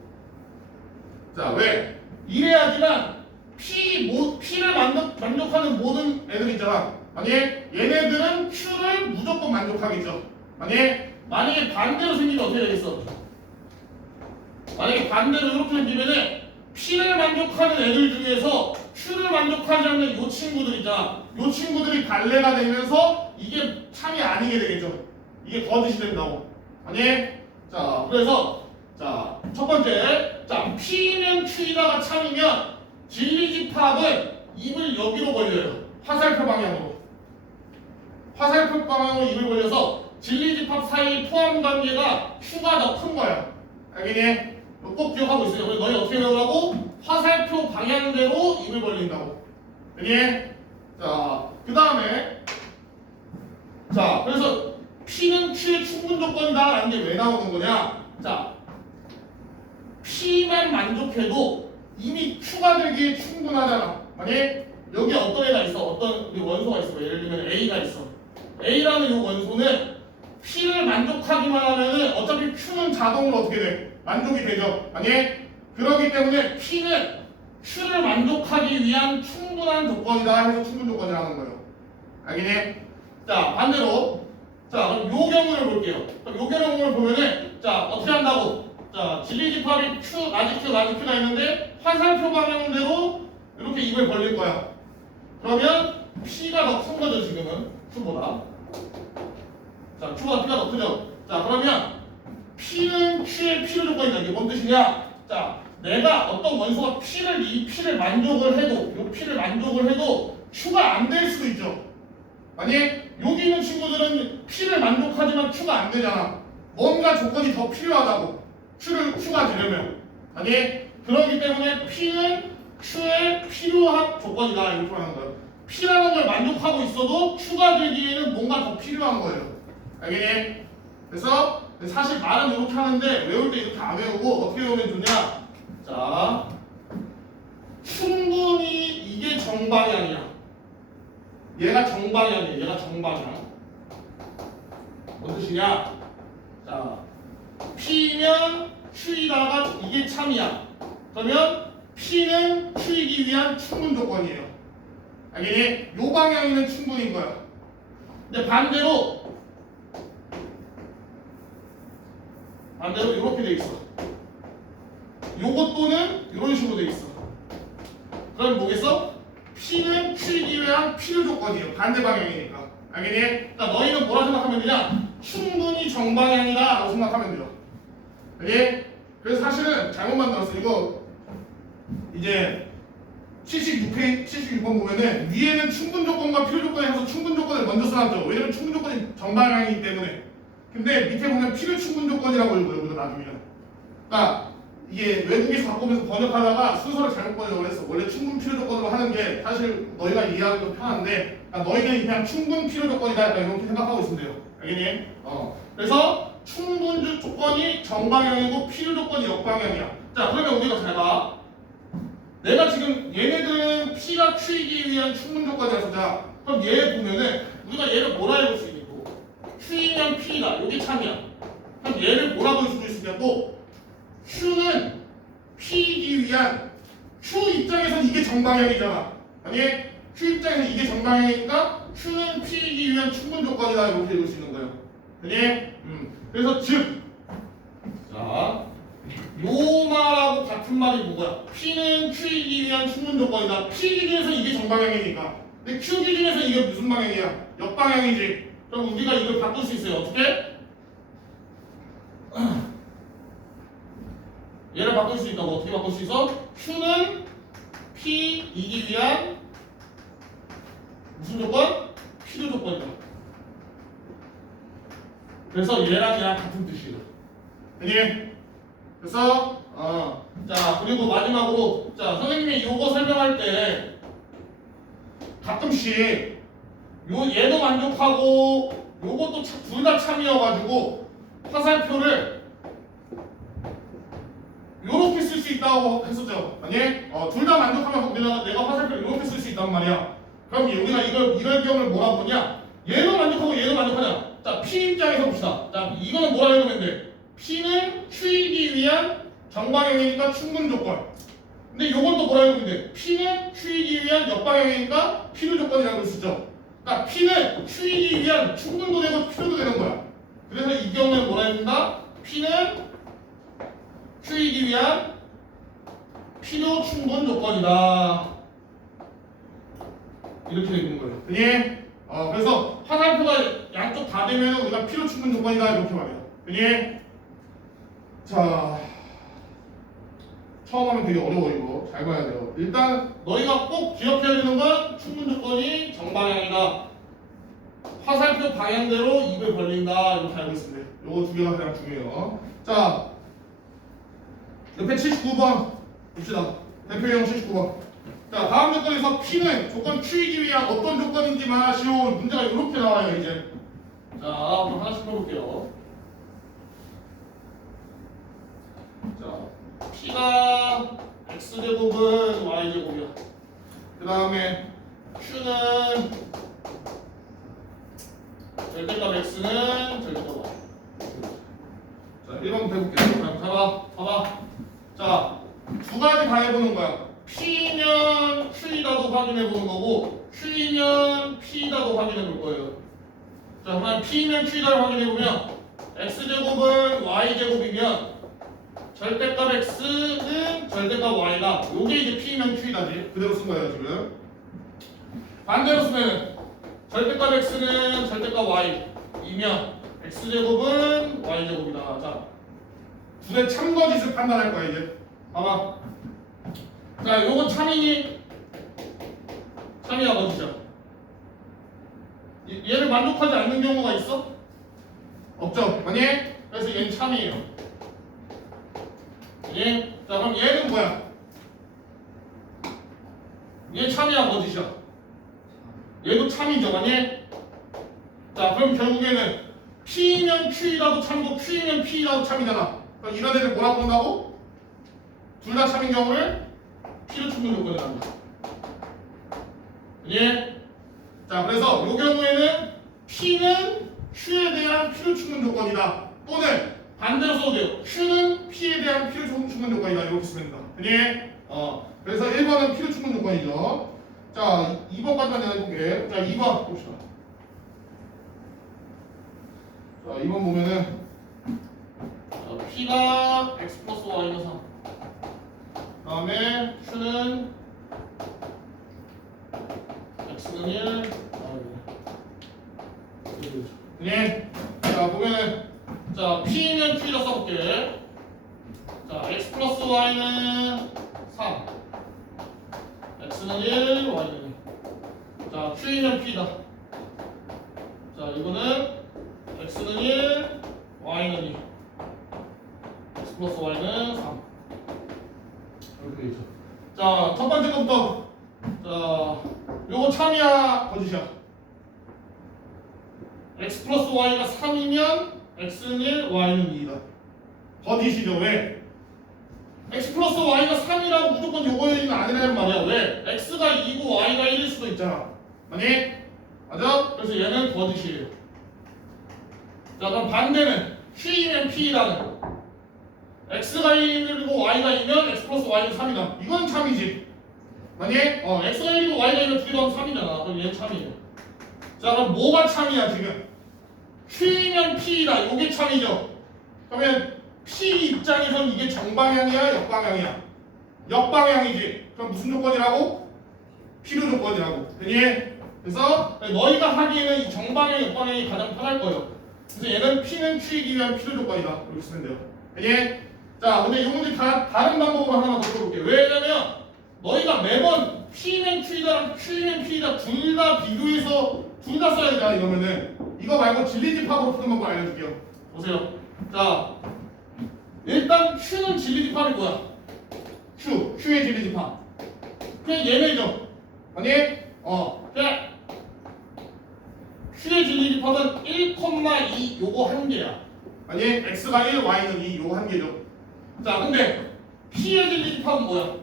자, 왜? 이래야지만 P를 만족하는 모든 애들 있잖아. 만약에 얘네들은 Q를 무조건 만족하겠죠. 만약에 반대로 생기면 어떻게 되겠어? 만약에 반대로 이렇게 생기면은 P를 만족하는 애들 중에서 Q를 만족하지 않는 요 친구들 있잖아. 요 친구들이 발레가 되면서 이게 참이 아니게 되겠죠. 이게 거짓이 된다고. 자, 그래서 자, 첫 번째. 자, P는 Q이다가 참이면 진리집합은 입을 여기로 벌려요. 화살표 방향으로. 화살표 방향으로 입을 벌려서 진리집합 사이 포함 관계가 Q가 더 큰 거야. 알겠니? 꼭 기억하고 있어요. 그래서 너희 어떻게 배우라고? 화살표 방향대로 입을 벌린다고. 알겠니? 자, 그 다음에 자, 그래서 P는 Q의 충분 조건이다 라는 게 왜 나오는 거냐? 자, P만 만족해도 이미 Q가 되기에 충분하잖아. 만약에 여기 어떤 애가 있어. 어떤 원소가 있어. 예를 들면 A가 있어. A라는 이 원소는 P를 만족하기만 하면은 어차피 Q는 자동으로 어떻게 돼? 만족이 되죠. 만약에 그러기 때문에 P는 Q를 만족하기 위한 충분한 조건이다 해서 충분 조건이라는 거예요. 알겠니? 자, 반대로 자, 그럼 요 경우를 볼게요. 그럼 요 경우를 보면은 자, 어떻게 한다고? 자, 진리집합이 Q, 라지 Q가 있는데 화살표 방향대로 이렇게 입을 벌릴 거야. 그러면 P가 더 큰 거죠, 지금은. Q보다. 자, Q가 P가 더 크죠? 자, 그러면 P는 Q의 필요 조건이다. 이게 뭔 뜻이냐? 자, 내가 어떤 원소가 이 P를 만족을 해도, 이 P를 만족을 해도 Q가 안 될 수도 있죠. 만약에 여기 있는 친구들은 P를 만족하지만 Q가 안 되잖아. 뭔가 조건이 더 필요하다고. Q가 되려면. 만약에 그렇기 때문에 P는 Q의 필요한 조건이다. 이렇게 하는 거예요. P라는 걸 만족하고 있어도 Q가 되기에는 뭔가 더 필요한 거예요. 알겠니? 그래서 사실 말은 이렇게 하는데 외울 때 이렇게 안 외우고 어떻게 외우면 좋냐? 자, 충분히 이게 정방향이야. 얘가 정방향이에요. 얘가 정방향. 뭔 뜻이냐? 자, P면 Q이다가 이게 참이야. 그러면 P는 Q이기 위한 충분 조건이에요. 알겠니? 요 방향이면 충분인 거야. 근데 반대로 이렇게 돼 있어. 요것도는 이런 식으로 돼 있어. 그럼 뭐겠어? P는 Q이기 위한 필요 조건이에요. 반대 방향이니까. 알겠니? 그러니까 너희는 뭐라 생각하면 되냐? 충분히 정방향이다 라고 생각하면 돼요. 알겠니? 그래서 사실은 잘못 만들었어. 이거 이제 76번 보면은 위에는 충분 조건과 필요 조건에 해서 충분 조건을 먼저 써놨죠. 왜냐면 충분 조건이 정방향이기 때문에. 근데 밑에 보면 필요 충분 조건이라고 읽어요. 그래서 나중에는. 그러니까 이게 외국에서 갖고 오면서 번역하다가 순서를 잘못 번역을 했어. 원래 충분 필요 조건으로 하는 게 사실 너희가 이해하기도 편한데, 그러니까 너희는 그냥 충분 필요 조건이다 약간 이렇게 생각하고 있으면 돼요. 알겠니? 그래서 충분 조건이 정방향이고 필요 조건이 역방향이야. 자, 그러면 우리가 잘 봐. 내가 지금 얘네들은 P가 Q이기 위한 충분 조건이라서 자, 그럼 얘 보면은 우리가 얘를 뭐라 해볼 수 있고 Q이면 P다. 이게 참이야. 그럼 얘를 뭐라고 볼 수 있냐고 Q는 P이기 위한 Q 입장에서는 이게 정방향이잖아. 아니 Q 입장에서 이게 정방향이니까 Q는 P이기 위한 충분 조건이다 이렇게 읽을 수 있는 거예요. 아니? 그래서 즉 자, 요 말하고 같은 말이 뭐야? P는 Q이기 위한 충분 조건이다. P 기준에서 이게 정방향이니까. 근데 Q 기준에서 이게 무슨 방향이야? 역방향이지. 그럼 우리가 이걸 바꿀 수 있어요. 어떻게? 얘를 바꿀 수 있다고. 어떻게 바꿀 수 있어? Q는 P이기 위한 무슨 조건? 필요 조건이다. 그래서 얘랑 같은 뜻이에요. 아니? 그래서 자, 그리고 마지막으로 자, 선생님이 이거 설명할 때 가끔씩 얘도 만족하고 요것도 둘 다 참이어가지고 화살표를 요렇게 쓸 수 있다고 했었죠. 아니? 둘 다 만족하면 내가 화살표를 요렇게 쓸 수 있단 말이야. 그럼 우리가 이럴 경우를 뭐라 부르냐? 얘도 만족하고 얘도 만족하냐? 자, P 입장에서 봅시다. 자, 이거는 뭐라 읽으면 돼? P는 Q이기 위한 정방향이니까 충분 조건. 근데 요건 또 뭐라 읽으면 돼? P는 Q이기 위한 역방향이니까 필요 조건이라고 할 수 있죠. 그러니까 P는 Q이기 위한 충분도 되고 필요도 되는 거야. 그래서 이 경우에는 뭐라 읽는다? P는 Q이기 위한 필요 충분 조건이다. 이렇게 되는 거예요. 그니? 그래서 화살표가 양쪽 다 되면 우리가 필요 충분 조건이다 이렇게 말해요. 그니? 자, 처음 하면 되게 어려워 이거. 잘 봐야 돼요. 일단 너희가 꼭 기억해야 되는 건 충분 조건이 정방향이다. 화살표 방향대로 입을 벌린다. 이렇게 알고 있으면 돼요. 요거 두 개가 가장 중요해요. 자, 옆에 79번 봅시다. 대표형 79번. 자, 다음 조건에서 P는 조건 Q이기 위한 어떤 조건인지 말하시오. 문제가 이렇게 나와요 이제. 자, 한번 하나씩 해볼게요. 자, P가 X제곱은 Y제곱이야. 그 다음에 Q는 절대값 X는 절대값 Y. 자, 1번부터 해볼게요. 자, 봐봐. 자, 두 가지 다 해보는 거야. P면 Q이다도 확인해보는 거고 Q이면 P이다도 확인해볼 거예요. 자, 그럼 P면 Q이다를 확인해보면 X제곱은 Y제곱이면 절대값 X는 절대값 Y다. 요게 이제 P면 Q이다지. 그대로 쓴 거예요 지금. 반대로 쓰면 절대값 X는 절대값 Y이면 X제곱은 Y제곱이다. 자, 둘의 참거짓을 판단할 거야 이제. 봐봐. 자, 요건 참이니? 참이야 거짓이야? 얘를 만족하지 않는 경우가 있어? 없죠? 아니? 그래서 얘는 참이에요. 예? 자, 그럼 얘는 뭐야? 얘 참이야 거짓이야? 얘도 참이죠, 아니? 자, 그럼 결국에는 P면 Q이라도 참이고 Q면 P이라도 참이잖아. 그럼 이런 애들 뭐라고 한다고? 둘 다 참인 경우를 필요 충분 조건이라고. 예? 자, 그래서 이 경우에는 P는 Q에 대한 필요 충분 조건이다. 또는 반대로 써도 돼요. Q는 P에 대한 필요 충분 조건이다. 이렇게 쓰면 된다. 예? 그래서 1번은 필요 충분 조건이죠. 자, 2번까지만 내가 해볼게. 자, 2번 봅시다. 자, 2번 보면은 P가 X 플러스 Y는 3. 그 다음에 Q는 X는 1, 네. 자, 보면은 자, P는 Q라 써볼게. 자, X 플러스 Y는 3, X는 1, Y는 1. 자, Q이면 P다. 자, 이거는 X는 1, Y는 2. X 플러스 Y는 3. 이렇게 되죠. 자, 첫 번째 것부터. 자, 요거 참이야 거짓이야? X 플러스 Y가 3이면 X는 1, Y는 2다. 거짓이죠. 왜? X 플러스 Y가 3이라고 무조건 요거는 아니라는 말이야. 왜? X가 2고 Y가 1일 수도 있잖아. 아니? 맞아? 그래서 얘는 거짓이에요. 자, 그럼 반대는 Q이면 P라는 X가 1이고 Y가 2면 X 플러스 Y는 3이다. 이건 참이지. 아니? X가 1이고 Y가 2면 둘이 더하면 3이잖아. 그럼 얘는 참이에요. 자, 그럼 뭐가 참이야 지금? Q이면 P다. 요게 참이죠. 그러면 P 입장에선 이게 정방향이야 역방향이야? 역방향이지. 그럼 무슨 조건이라고? 필요 조건이라고. 되니? 그래서 너희가 하기에는 이 정방향 역방향이 가장 편할 거예요. 그래서 얘는 P는 Q이기 위한 필요 조건이다. 이렇게 쓰면 돼요. 되니? 자, 근데 이 문제 다른 방법으로 하나만 더 풀어볼게요. 왜냐면 너희가 매번 P면 Q이다, Q면 P이다 둘 다 비교해서 둘 다 써야 되잖아. 이러면은 이거 말고 진리집합으로 푸는 방법 알려줄게요. 보세요. 자, 일단 Q는 진리집합이 뭐야? Q의 진리집합. 그냥 얘네죠. 아니? 그냥 Q의 진리집합은 1,2 요거 한 개야. 아니? X가 1, Y는 2 요거 한 개죠. 자, 근데 P의 진리집합은 뭐야?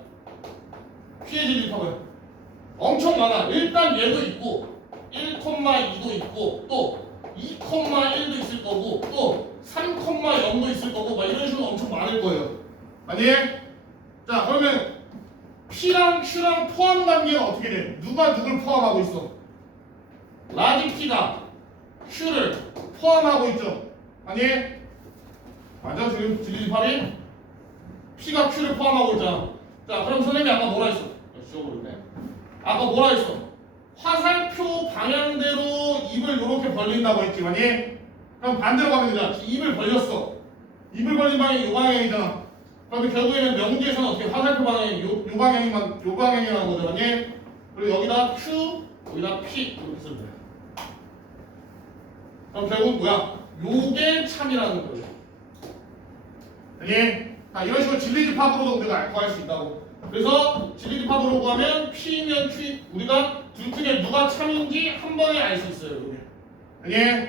P의 진리집합은 엄청 많아. 일단 얘도 있고 1,2도 있고 또 2,1도 있을 거고 또 3,0도 있을 거고 막 이런 식으로 엄청 많을 거예요. 아니에요? 자 그러면 P랑 Q랑 포함 관계가 어떻게 돼? 누가 누굴 포함하고 있어? 라지 P가 Q를 포함하고 있죠. 아니에요? 맞아 지금 진리집합이? P가 Q를 포함하고 있잖아. 자 그럼 선생님이 아까 뭐라 했어? 지워버렸네. 아까 뭐라 했어? 화살표 방향대로 입을 이렇게 벌린다고 했지 맞니? 그럼 반대로 가면 되잖아. 입을 벌렸어. 입을 벌린 방향이 이 방향이잖아. 그러면 결국에는 명제에서는 어떻게 화살표 방향이 요 방향이라는 거죠 맞니? 그리고 여기다 Q 여기다 P 이렇게 쓰면 돼. 그럼 결국 뭐야? 요게 참이라는 거죠. 아니? 자 이런 식으로 진리집합으로도 우리가 구할 수 있다고. 그래서 진리집합으로 구하면 P면 Q 우리가 둘 중에 누가 참인지 한 번에 알 수 있어요. 여기. 아니?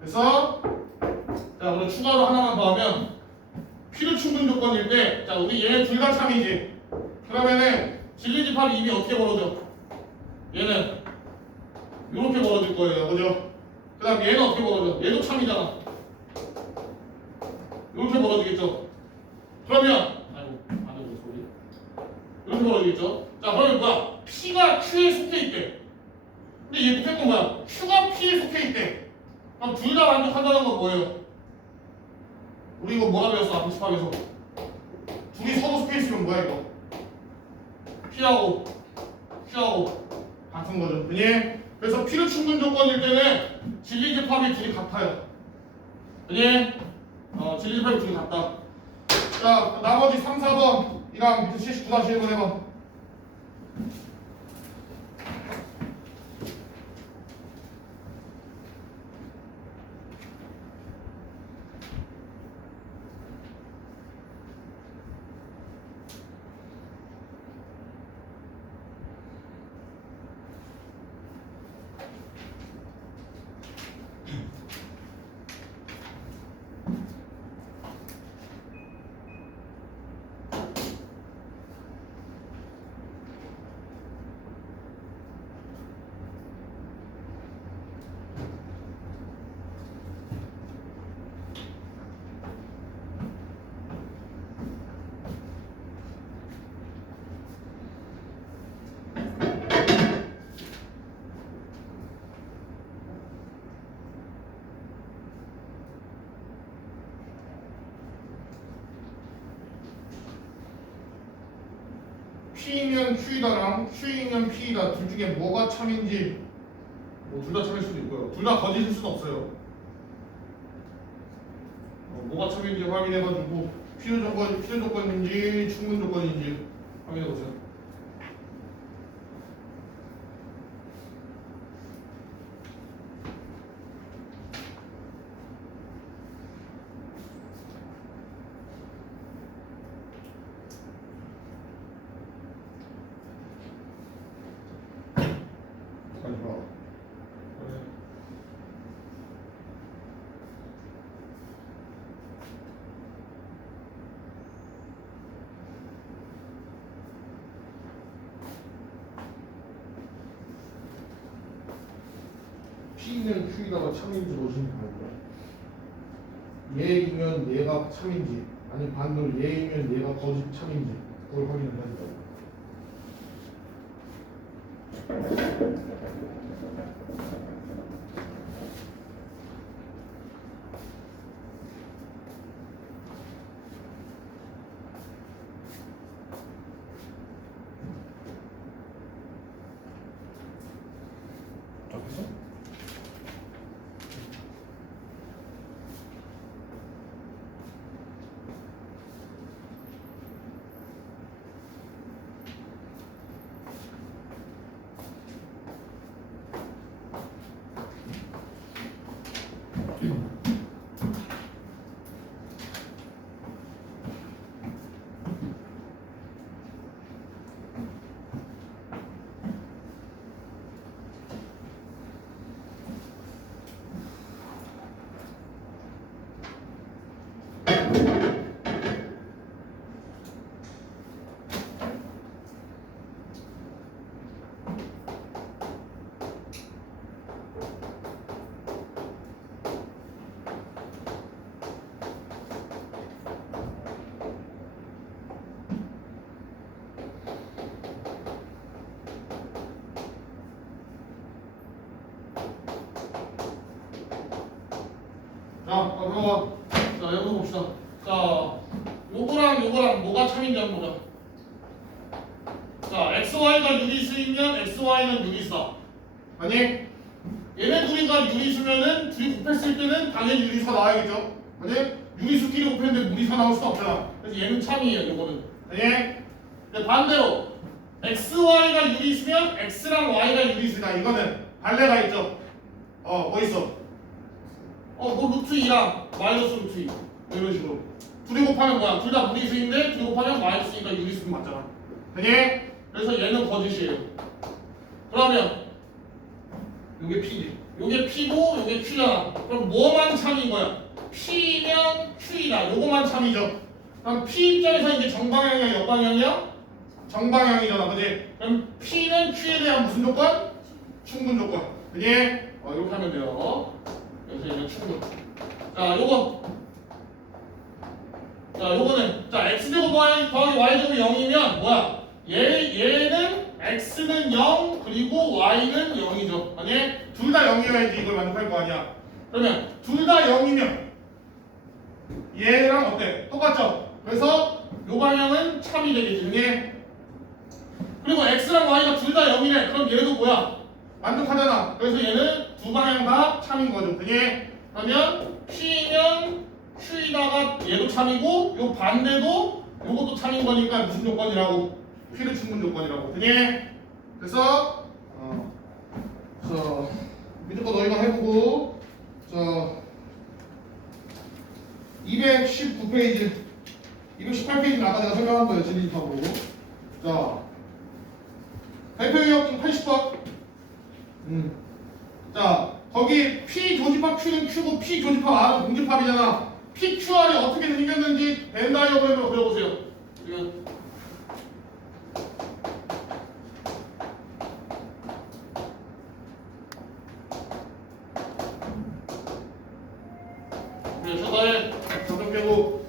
그래서 자 우리 추가로 하나만 더 하면 P를 충분 조건일 때 자 우리 얘네 둘 다 참이지. 그러면은 진리집합이 이미 어떻게 벌어져? 얘는 이렇게 벌어질 거예요. 그죠? 그 다음 얘는 어떻게 벌어져? 얘도 참이잖아. 이렇게 벌어지겠죠? 그러면 아이고 안되고 소리 이렇게 벌어지겠죠? 자 그러면 뭐야? P가 Q에 속해 있대. 근데 얘 밑에 건 뭐야? Q가 P에 속해 있대. 그럼 둘 다 만족한다는 건 뭐예요? 우리 이거 뭐라 배웠어? 앞에 집합에서 둘이 서로 속해 있으면 뭐야 이거? P하고 Q하고 같은 거죠. 그니? 그래서 P를 충분 조건일 때는 진리집합이 둘이 같아요. 그니? 진리집합이 둘이 같다. 자 나머지 3, 4번이랑 밑에 79-1번 해봐. P면 Q이다랑 Q이면 P이다 둘 중에 뭐가 참인지 뭐 둘 다 참일 수도 있고요. 둘 다 거짓일 수는 없어요. 뭐가 참인지 확인해가지고 필요 조건인지 충분 조건인지 확인해보세요. P는 Q이다가 참인지 무엇인지 봐볼까요? 얘이면 얘가 참인지 아니면 반대로 얘이면 얘가 거짓 참인지 그걸 확인을 해야 된다고. 됐어? 들어봐. 자, 여기서 봅시다. 자, 요거랑 뭐가 참인지 한번 보자. 자, XY가 유리수이면 XY는 유리수다. 아니? 얘네 둘이가 유리수면은 둘이 곱했을 때는 당연히 유리수가 나와야겠죠? 아니? 유리수끼리 곱했는데 무리수가 나올 수가 없잖아. 그래서 얘는 참이에요, 요거는. 아니? 근데 반대로 XY가 유리수면 X랑 Y가 유리수다. 이거는 반례가 있죠? 뭐 있어? 뭐 루트 2랑 마이너스 루트 2. 이런 식으로. 둘이 곱하면 뭐야? 둘 다 무리수인데 둘이 곱하면 마이너스니까 유리수는 맞잖아. 아니? 그래서 얘는 거짓이에요. 그러면 요게 P, 요게 P고 요게 Q잖아. 그럼 뭐만 참인 거야? P면 Q이다. 요거만 참이죠. 그럼 P 입장에서 이게 정방향이야, 역방향이야? 정방향이잖아, 그지? 그럼 P는 Q에 대한 무슨 조건? 충분 조건. 그지? 이렇게 하면 돼요. 그래서 얘는 충분. 자, 요거는 자 x제곱 더하기 y제곱이 0이면 뭐야? 얘는 x는 0 그리고 y는 0이죠. 아니? 둘 다 0이어야지 이걸 만족할 거 아니야. 그러면 둘 다 0이면 얘랑 어때? 똑같죠? 그래서 요 방향은 참이 되겠지. 그게 그리고 x랑 y가 둘 다 0이래. 그럼 얘도 뭐야? 만족하잖아. 그래서 얘는 두 방향 다 참인 거죠. 그게 그러면 p면 q이다가 얘도 참이고 요 반대도 요것도 참인 거니까 무슨 조건이라고? p는 충분 조건이라고. 그게 그래서 밑에 거 너희가 해보고 219페이지 218페이지는 아까 내가 설명한 거예요. 진리집합으로. 자 대표유형 80번. 자 거기 P 조집합 Q는 Q고 P 조집합 R은 공집합이잖아. P, Q, R이 어떻게 생겼는지 벤 다이어그램으로 그려보세요. 지금 저거에 적용 빼고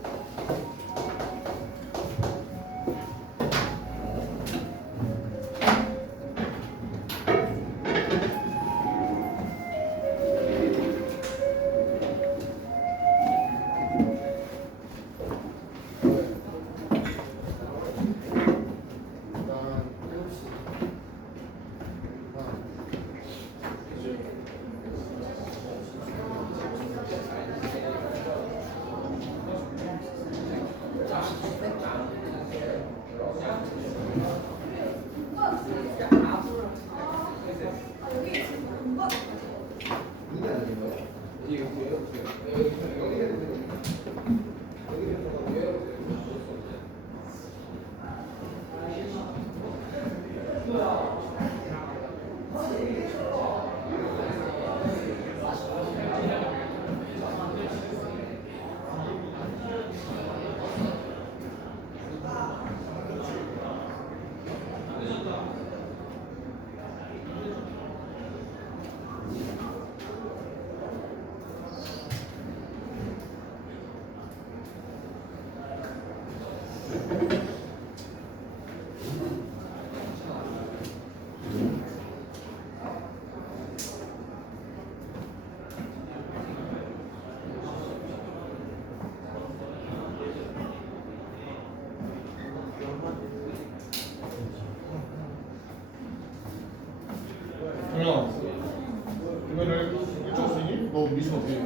이거를 일정 수익이? 너 미션 어떻게 해?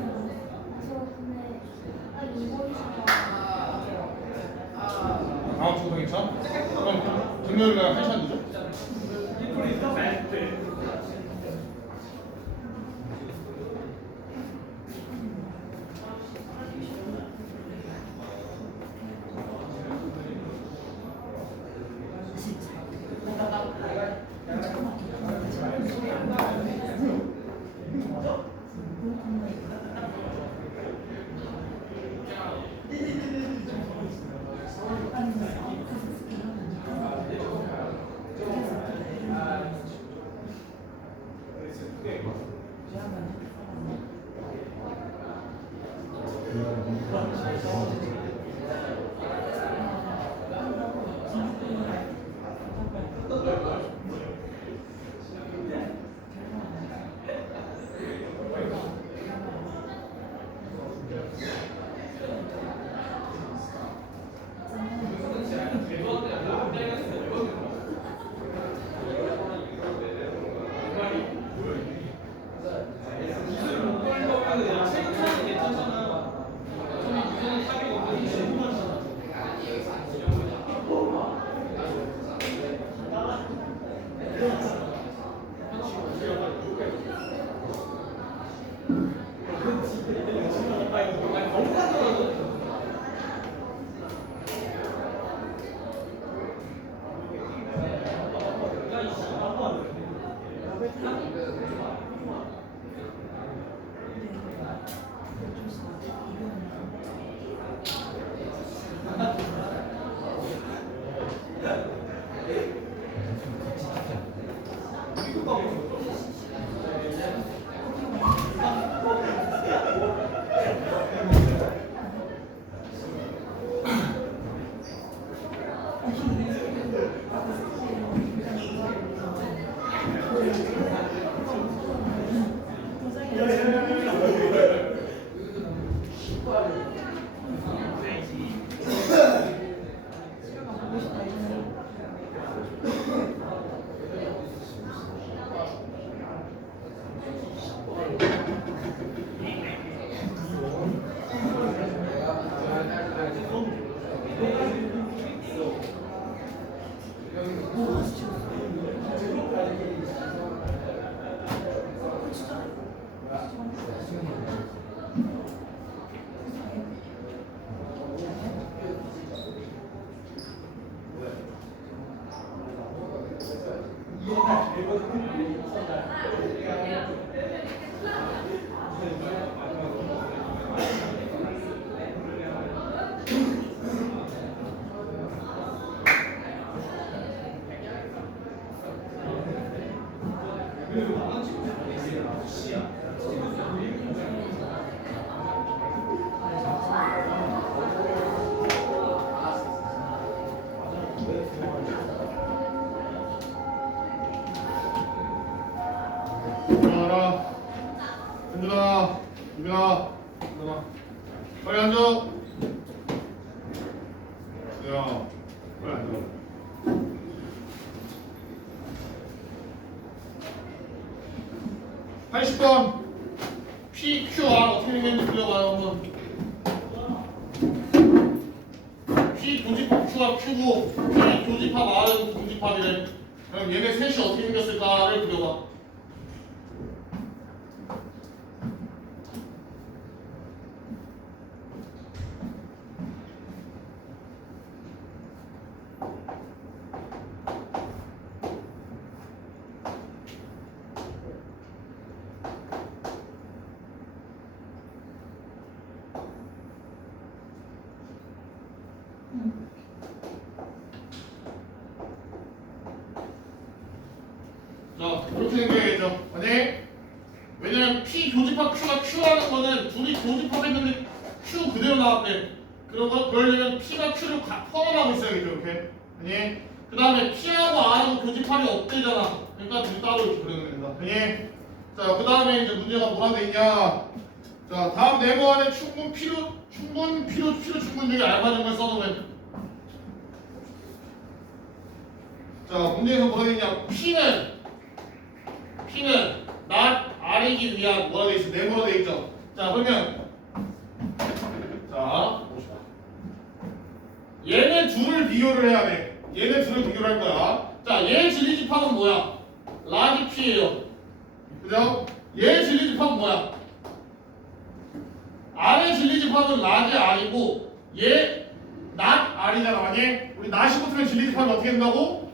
다음 주도 괜찮아? 그럼 금요일날 1시간 늦어? 유선을 못 보는 거면 체크하는 게 괜찮잖아. 저는 유선은 탑이 없는데 너무 많잖아. 일어나라. 현준아, 유빈아, 일어나. 빨리 앉아. 야, 빨리 앉아. 80번 PQR 어떻게 생겼는지 그려봐요 한번. P 교집합 Q가 Q고 P 교집합 R은 교집합이래. 그럼 얘네 셋이 어떻게 생겼을까를 그려봐. 자, 이렇게 생겨야겠죠. 아니? 왜냐면 P 교집합 Q가 Q라는 거는 둘이 교집합했는데 Q 그대로 나왔대. 그러려면 P가 Q를 포함하고 있어야겠죠, 이렇게. 아니? 그 다음에 P하고 R하고 교집합이 없대잖아. 그러니까 둘이 따로 이렇게 그리면 된다. 아니? 자, 그 다음에 이제 문제가 뭐라 돼 있냐? 자, 다음 네모 안에 충분 충분 중에 알맞은 걸 써놓으면. 자, 문제에서 뭐라 돼 있냐? P는 not R이기 위한 뭐라 돼 있어? 네모로 돼 있죠. 자, 그러면 자, 봅시다. 얘네 둘을 비교를 해야 돼. 얘네 둘을 비교를 할 거야. 자, 얘 진리집합은 뭐야? 라지 P예요. 그죠? 얘 진리집합은 뭐야? R의 진리집합은 라지 R이고 얘 not R이잖아. 만약에 우리 not이 붙으면 진리집합이 어떻게 된다고?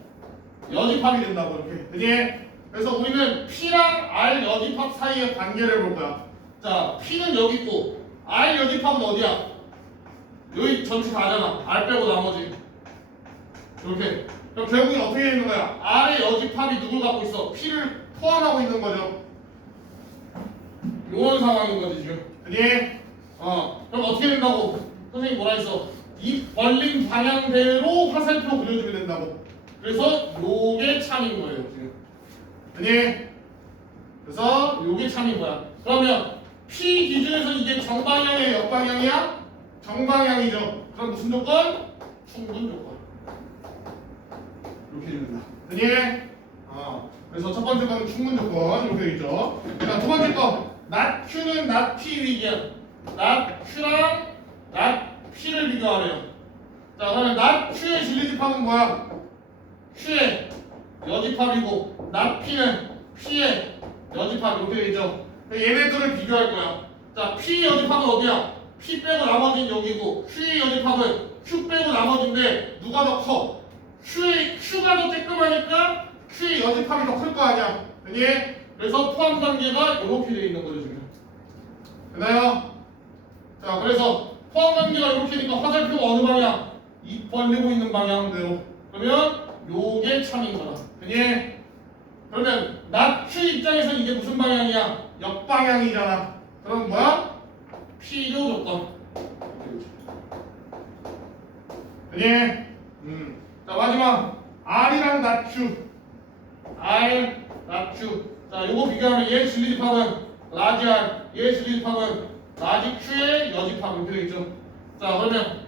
여집합이 된다고 이렇게. 그지? 그래서 우리는 P랑 R 여집합 사이의 관계를 볼 거야. 자, P는 여기 있고 R 여집합은 어디야? 여기 전체 다잖아. R 빼고 나머지. 이렇게. 그럼 결국에 어떻게 되는 거야? R의 여집합이 누굴 갖고 있어? P를 포함하고 있는 거죠. 요런 상황인 거지 지금. 그지? 그럼 어떻게 된다고? 선생님 뭐라 했어? 이 벌린 방향대로 화살표 그려주면 된다고. 그래서 요게 참인 거예요 지금. 아니? 그래서 요게 참인 거야. 그러면 P 기준에서 이게 정방향이야 역방향이야? 정방향이죠. 그럼 무슨 조건? 충분 조건. 이렇게 됩니다. 아니? 그래서 첫 번째 거는 충분 조건 이렇게 돼 있죠. 자, 두 번째 거 not Q는 not P 위기야. not Q랑 not P를 비교하래요. 자, 그러면 not Q의 진리집합은 뭐야? Q의 여집합이고 not P는 P의 여집합 이렇게 돼 있죠. 얘네들을 비교할 거야. 자, P 여집합은 어디야? P 빼고 나머지는 여기고 Q의 여집합은 Q 빼고 나머지인데 누가 더 커? Q가 더 쬐끄마니까 Q의 여집합이 더 클 거 아니야. 그니? 그래서 포함 관계가 이렇게 돼 있는 거죠 지금. 되나요? 자, 그래서 포함 관계가 이렇게 되니까 화살표가 어느 방향? 이 벌리고 있는 방향대로. 그러면 요게 참인 거다. 그니? 그러면 not Q 입장에서 이게 무슨 방향이야? 역방향이잖아. 그럼 뭐야? 필요 조건. 그니? 자, 마지막 R이랑 not Q. R, not Q. 자, 요거 비교하면 얘 진리집합은 라지 R, 얘 진리집합은 라지 Q의 여집합 이렇게 되겠죠. 자, 그러면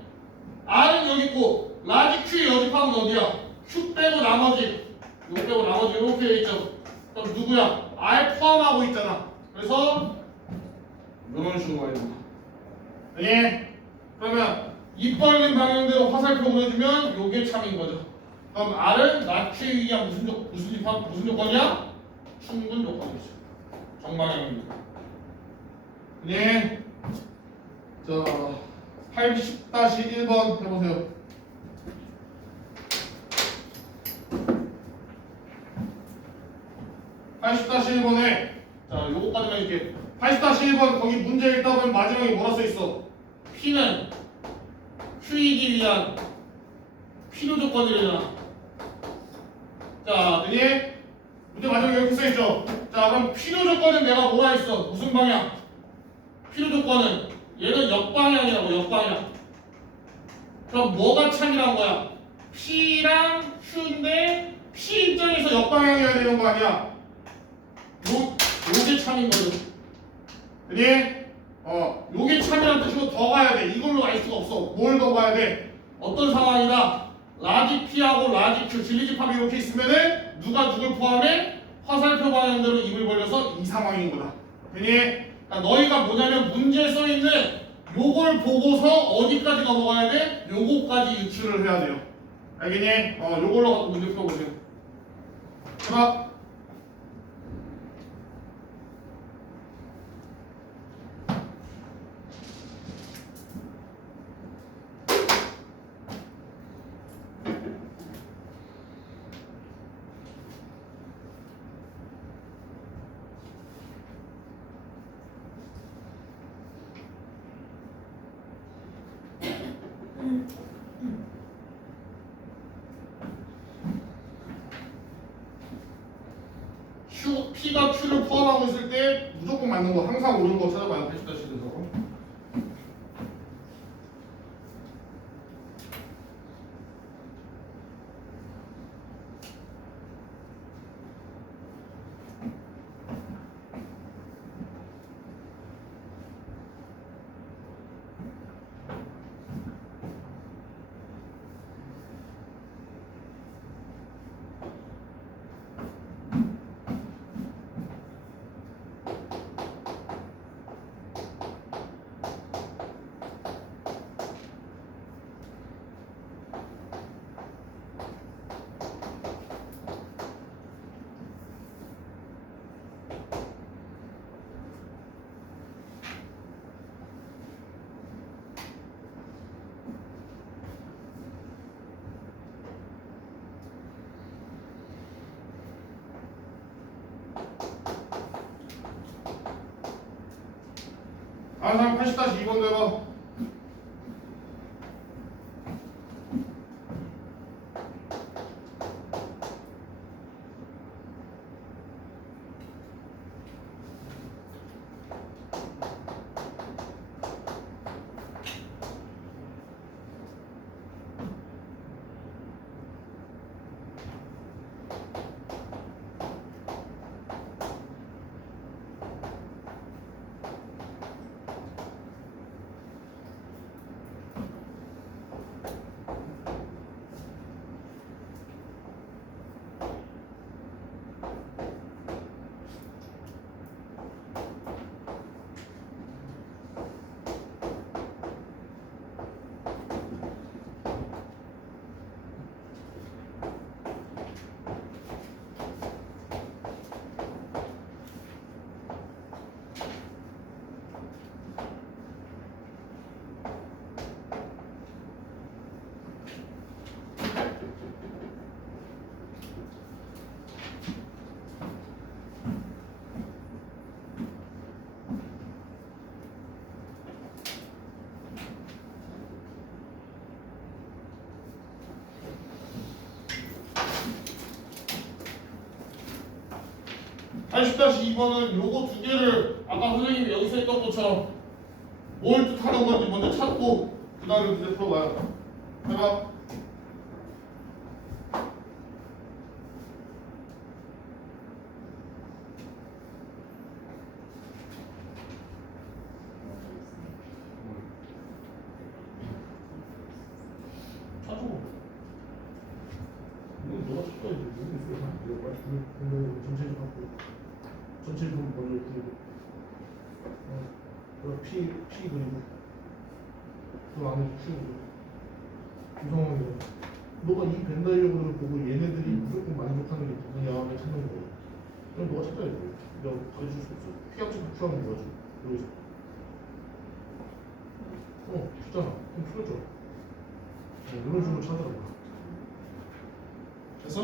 R은 여기 있고 라지 Q의 여집합은 어디야? Q 빼고 나머지, 요 빼고 나머지 이렇게 되겠죠. 그럼 누구야? R 포함하고 있잖아. 그래서 이런 식으로 가야 된다. 예. 그러면 입 벌린 방향대로 화살표 그려주면 요게 참인 거죠. 그럼 R은 나트에 의한 무슨 조건이야? 충분 조건이죠. 정방향입니다. 예. 자, 80-1번 해보세요. 80-1번에 자, 요거까지만 이렇게 80-1번 거기 문제 읽다 보면 마지막에 뭐라 써있어? P는 Q이기 위한 필요 조건이래잖아. 자, 되니? 문제 마지막에 이렇게 써있죠? 자, 그럼 필요 조건은 내가 뭐라 했어? 무슨 방향? 필요 조건은 얘는 역방향이라고, 역방향. 그럼 뭐가 참이란 거야? P랑 Q인데 P 입장에서 역방향이어야 되는 거 아니야? 요게 참인 거죠. 되니? 요게 참이란 뜻이고 더 가야 돼. 이걸로 알 수가 없어. 뭘 더 가야 돼? 어떤 상황이다? 라지 P하고 라지 Q 진리집합이 이렇게 있으면은 누가 누굴 포함해? 화살표 방향대로 입을 벌려서 이 상황인 거다. 되니? 그러니까 너희가 뭐냐면 문제에 써있는 요걸 보고서 어디까지 넘어가야 돼? 요거까지 유추를 해야 돼요. 알겠니? 요걸로 갖고 문제 풀어보세요. 해봐. P가 Q를 포함하고 있을 때 무조건 맞는 거 항상 옳은 거 찾아봐요. 80-1에서. 다른 사람 80-2번도 해봐. 80-2번은 요거 두 개를 아까 선생님이 여기서 했던 것처럼 뭘 뜻하는 건지 먼저 찾고 그 다음에 문제 풀어봐요. 해봐. 찾고. 이거 너가 찾아야지. 이거 빨리 전체적으로 갖고 전체적으로 먼저 그리고 그리고 P 그리고 그 안에 Q고 이 상황이야. 너가 이 벤다이어그램을 보고 얘네들이 무조건 만족하는 게 누구냐를 찾는 거야. 그럼 너가 찾아야 돼. 내가 가르칠 수 없어. P 합쳐서 Q하면 뭐야 지금? 여기서 Q잖아. 그럼 풀어줘. 이런 식으로 찾아라. 됐어?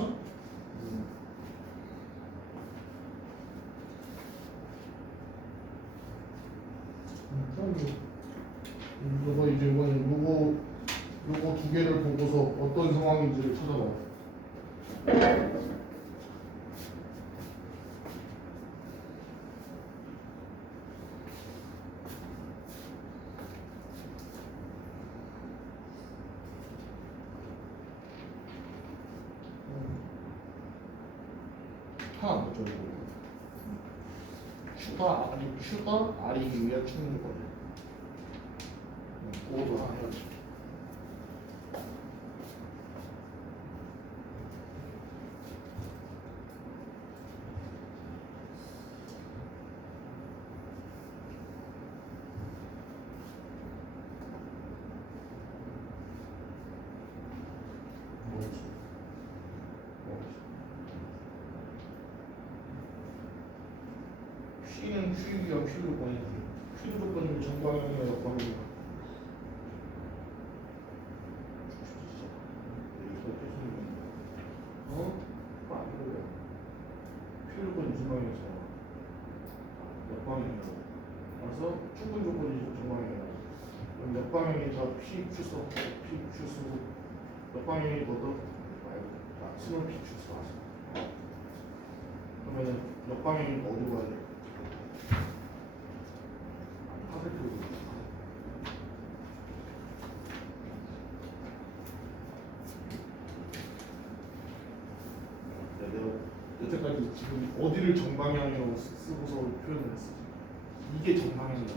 너가 이제 이번에 요거 두 개를 보고서 어떤 상황인지를 찾아봐. 하나 안 맞죠 이거. Q가 R이기 위한 충분거든. 그것도 하나 해야지. P는 Q이기 위한 Q 조건이지. Q 조건이 정방향이나 역방향이나. 그거 안 그래. Q 조건이 정방향이잖아. 역방향이라고. 그래서 충분 조건이 정방향이라고. 그럼 역방향이 다 P, Q 쓰고 P, Q 쓰고 역방향이 뭐더 말고 스몰 P, Q 써. 그러면은 역방향이 어디 가야 돼? 화살표로. 내가 여태까지 지금 어디를 정방향으로 쓰고서 표현을 했어. 이게 정방향이야.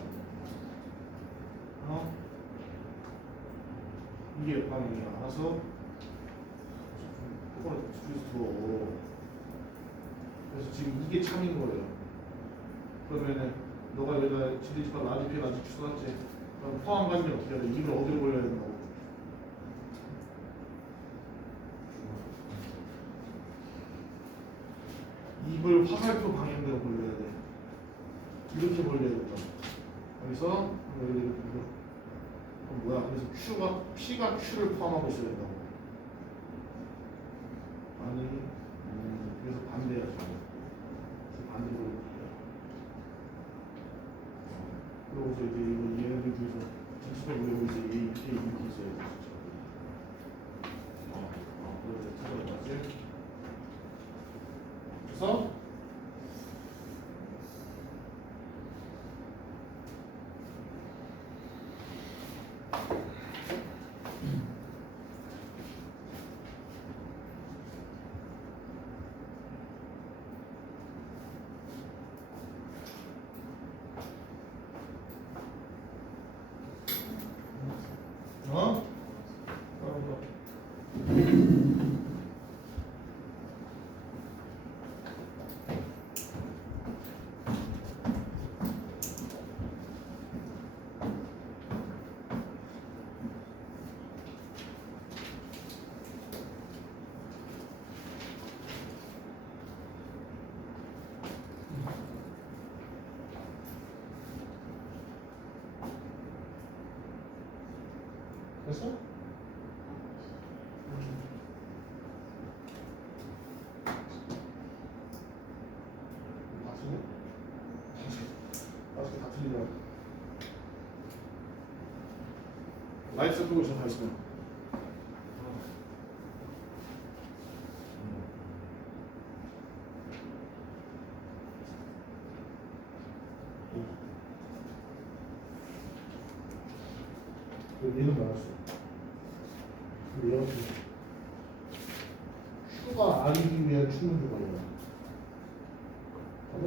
이게 역방향이야. 알아서 그걸 둘이서 들어. 그래서 지금 이게 참인 거예요. 그러면은 너가 여기다 지리지가 라지 P, 라지 Q 써놨지. 그럼 포함 관계 어떻게 해야 돼? 이걸 어디로 벌려야 된다고? 입을 화살표 방향대로 벌려야 돼. 이렇게 벌려야 된다. 여기서 그럼 뭐야? 그래서 P가 Q를 포함하고 있어야 된다고. 아니, 그래서 반대야. 그래서 반대로. 그러고서 이제 이거 얘네들 중에서 전체적으로 이제 A 이렇게 있어야 돼. 그래서 찾아봤지. 그래서 됐어? 다 틀리더라. 라이트 서클 있어, 다 있어. 얘는 나왔어. 근데 얘가 Q가 R이기 위한 충분 조건이야. 맞아?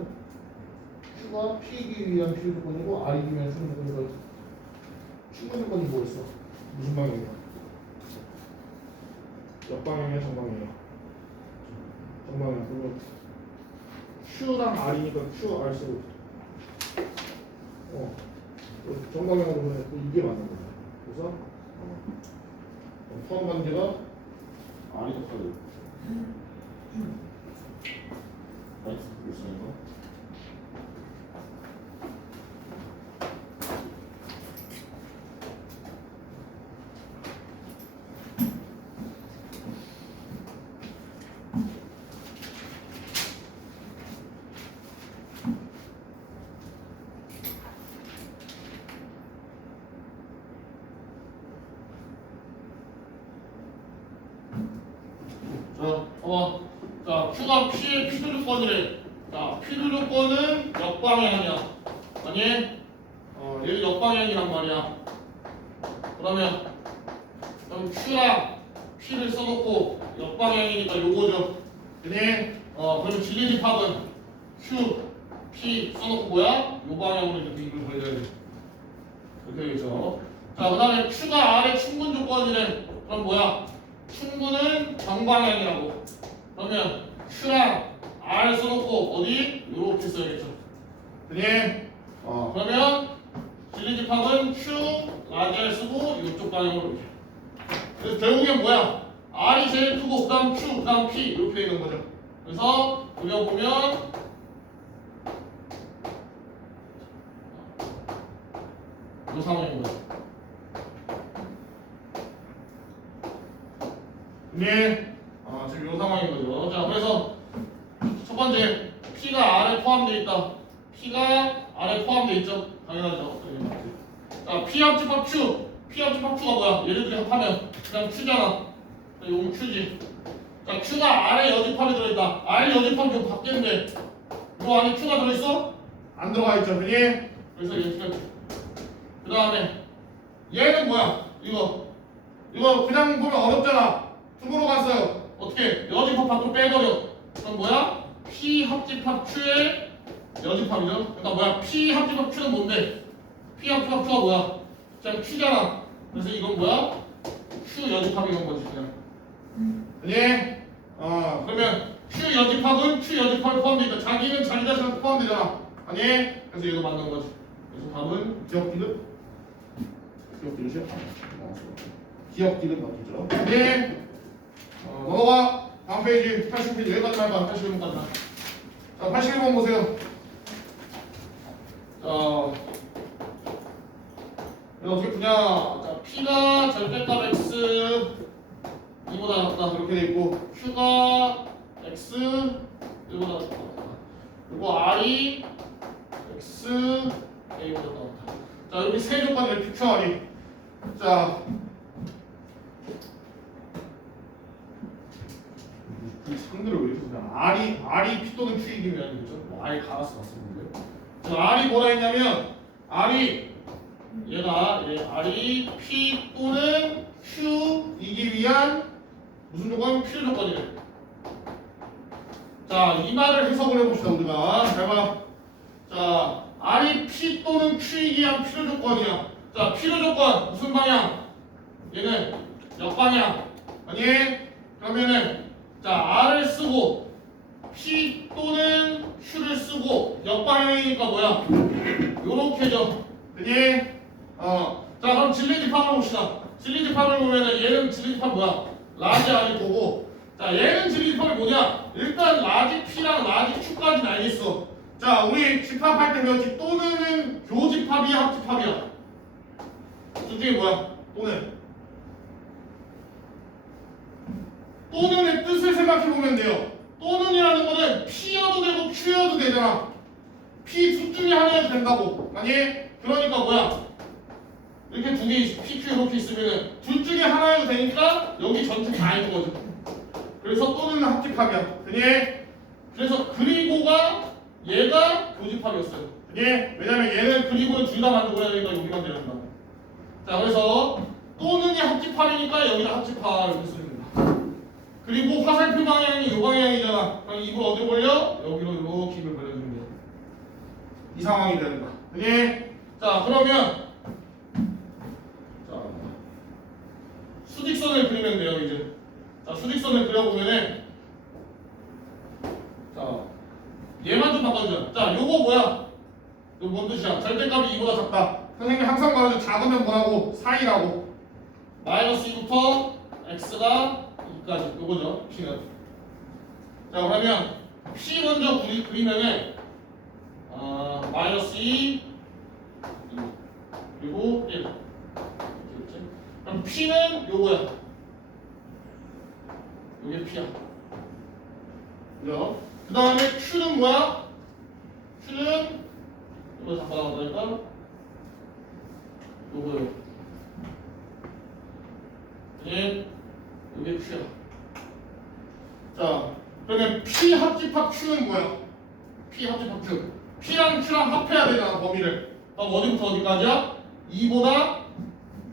Q가 P이기 위한 필요 조건이고 R이기 위한 충분 조건이고 충분 조건이 뭐였어? 무슨 방향이야? 역방향이야, 정방향이야? 정방향. 그리고 Q랑 R이니까 Q, R 쓰고 정방향으로 보면 또 이게 맞는 거야. 그래서 포함 관계가 R이 곱하기 X 있으니까 자, Q가 P의 필요 조건이래. 자, 필요 조건은 역방향이야. 아니? 얘는 역방향이란 말이야. 그러면 Q랑 P를 써놓고 역방향이니까 요거죠. 그네? 그러면 진리집합은 Q, P 써놓고 뭐야? 요 방향으로 이렇게 입을 벌려야 돼. 이렇게 되겠죠. 자, 그 다음에 Q가 R의 충분 조건이래. 그럼 뭐야? 충분은 정방향이라고. 그러면 Q랑 R 써놓고 어디? 요렇게 써야겠죠. 그래? 그러면 진리집합은 Q, 라지 R 쓰고 이쪽 방향으로 이렇게. 그래서 결국엔 뭐야? R이 제일 크고 그 다음 Q, 그 다음 P 이렇게 되는 거죠. 그래서 그려보면 이 상황인 거죠. 네. 지금 이 상황인 거죠. 자, 그래서 첫 번째 P가 R에 포함되어 있다. P가 R에 포함되어 있죠. 당연하죠. 자, P 합집합 Q. P 합집합 Q가 뭐야? 얘네들이 합하면 그냥 Q잖아. 이건 Q지. 자, Q가 R에 여집합이 들어있다. R 여집합 좀 바뀌는데 이거 안에 Q가 들어있어? 안 들어가 있죠. 그니? 그래서 얘 틀렸지. 그 다음에 얘는 뭐야? 이거 그냥 보면 어렵잖아. 중으로 갔어요. 어떻게? 여집합 밖으로 빼버려. 그럼 뭐야? P 합집합 Q의 여집합이죠. 그러니까 뭐야? P 합집합 Q는 뭔데? P 합집합 Q가 뭐야? 그냥 Q잖아. 그래서 이건 뭐야? Q 여집합이 이런 거지 그냥. 예? 그러면 Q 여집합은 Q 여집합에 포함되니까 자기는 자기 자신한테 포함되잖아. 아니? 그래서 얘도 맞는 거지. 그래서 답은 기억 디귿? 기억 디귿이야? 기억 디귿 맞겠죠? 네. 넘어가. 다음 페이지 80페이지 여기까지 할까? 81번까지. 자, 81번 보세요. 자, 이거 어떻게 푸냐? 자, P가 절대값 X 이보다 작다 이렇게 돼 있고 Q가 X 이보다 작다. 그리고 R이 X A보다 작다. 자, 여기 세 조건이에요. PQ R이. 자. 이 상대를 왜 이렇게 쓰냐? R이 P 또는 Q이기 위한 거죠. 뭐 아예 갈아서 왔었는데. 자, R이 뭐라 했냐면 R이 R이 P 또는 Q이기 위한 무슨 조건? 필요 조건이래. 자, 이 말을 해석을 해봅시다 우리가. 잘 봐. 자, R이 P 또는 Q이기 위한 필요 조건이야. 자, 필요 조건 무슨 방향? 얘는 역방향. 아니? 그러면은 자, R을 쓰고 P 또는 Q를 쓰고 역방향이니까 뭐야? 요렇게죠. 그니? 자, 그럼 진리집합을 봅시다. 진리집합을 보면은 얘는 진리집합 뭐야? 라지 R이 보고. 자, 얘는 진리집합이 뭐냐? 일단 라지 P랑 라지 Q까지는 알겠어. 자, 우리 집합할 때 배웠지? 또는은 교집합이야, 합집합이야? 둘 중에 뭐야? 또는의 뜻을 생각해보면 돼요. 또는이라는 거는 P여도 되고 Q여도 되잖아. P 둘 중에 하나여도 된다고. 아니? 그러니까 뭐야? 이렇게 두 개 P, Q 이렇게 있으면은 둘 중에 하나여도 되니까 여기 전체 다 있는 거죠. 그래서 또는 합집합이야. 그니? 그래서 그리고가 얘가 교집합이었어요. 그니? 왜냐면 얘는 그리고는 둘 다 만들어야 되니까 여기만 되는다. 자, 그래서 또는이 합집합이니까 여기다 합집합 이렇게 쓰면 됩니다. 그리고 화살표 방향이 이 방향이잖아. 그럼 입을 어디로 벌려? 여기로 이렇게 입을 벌려주면 돼. 이 상황이 되는 거야. 그지? 자, 그러면 자, 수직선을 그리면 돼요, 이제. 자, 수직선을 그려보면은 자, 얘만 좀 바꿔주자. 자, 요거 뭐야? 이거 뭔 뜻이야? 절대값이 2보다 작다. 선생님이 항상 말하는 작으면 뭐라고? 사이라고. 마이너스 2부터 x가 2까지. 요거죠, p는. 자, 그러면 p 먼저 그리면은 마이너스 2 그리고 1. 그럼 p는 요거야. 요게 p야. 그죠? 그 다음에 q는 뭐야? q는 이거 잠깐 나오니까 요거요. 예, 요게 q야. 자, 그러면 p 합집합 q는 뭐야? p 합집합 q. p랑 q랑 합해야 되잖아, 범위를. 그럼 어디부터 어디까지야? 2보다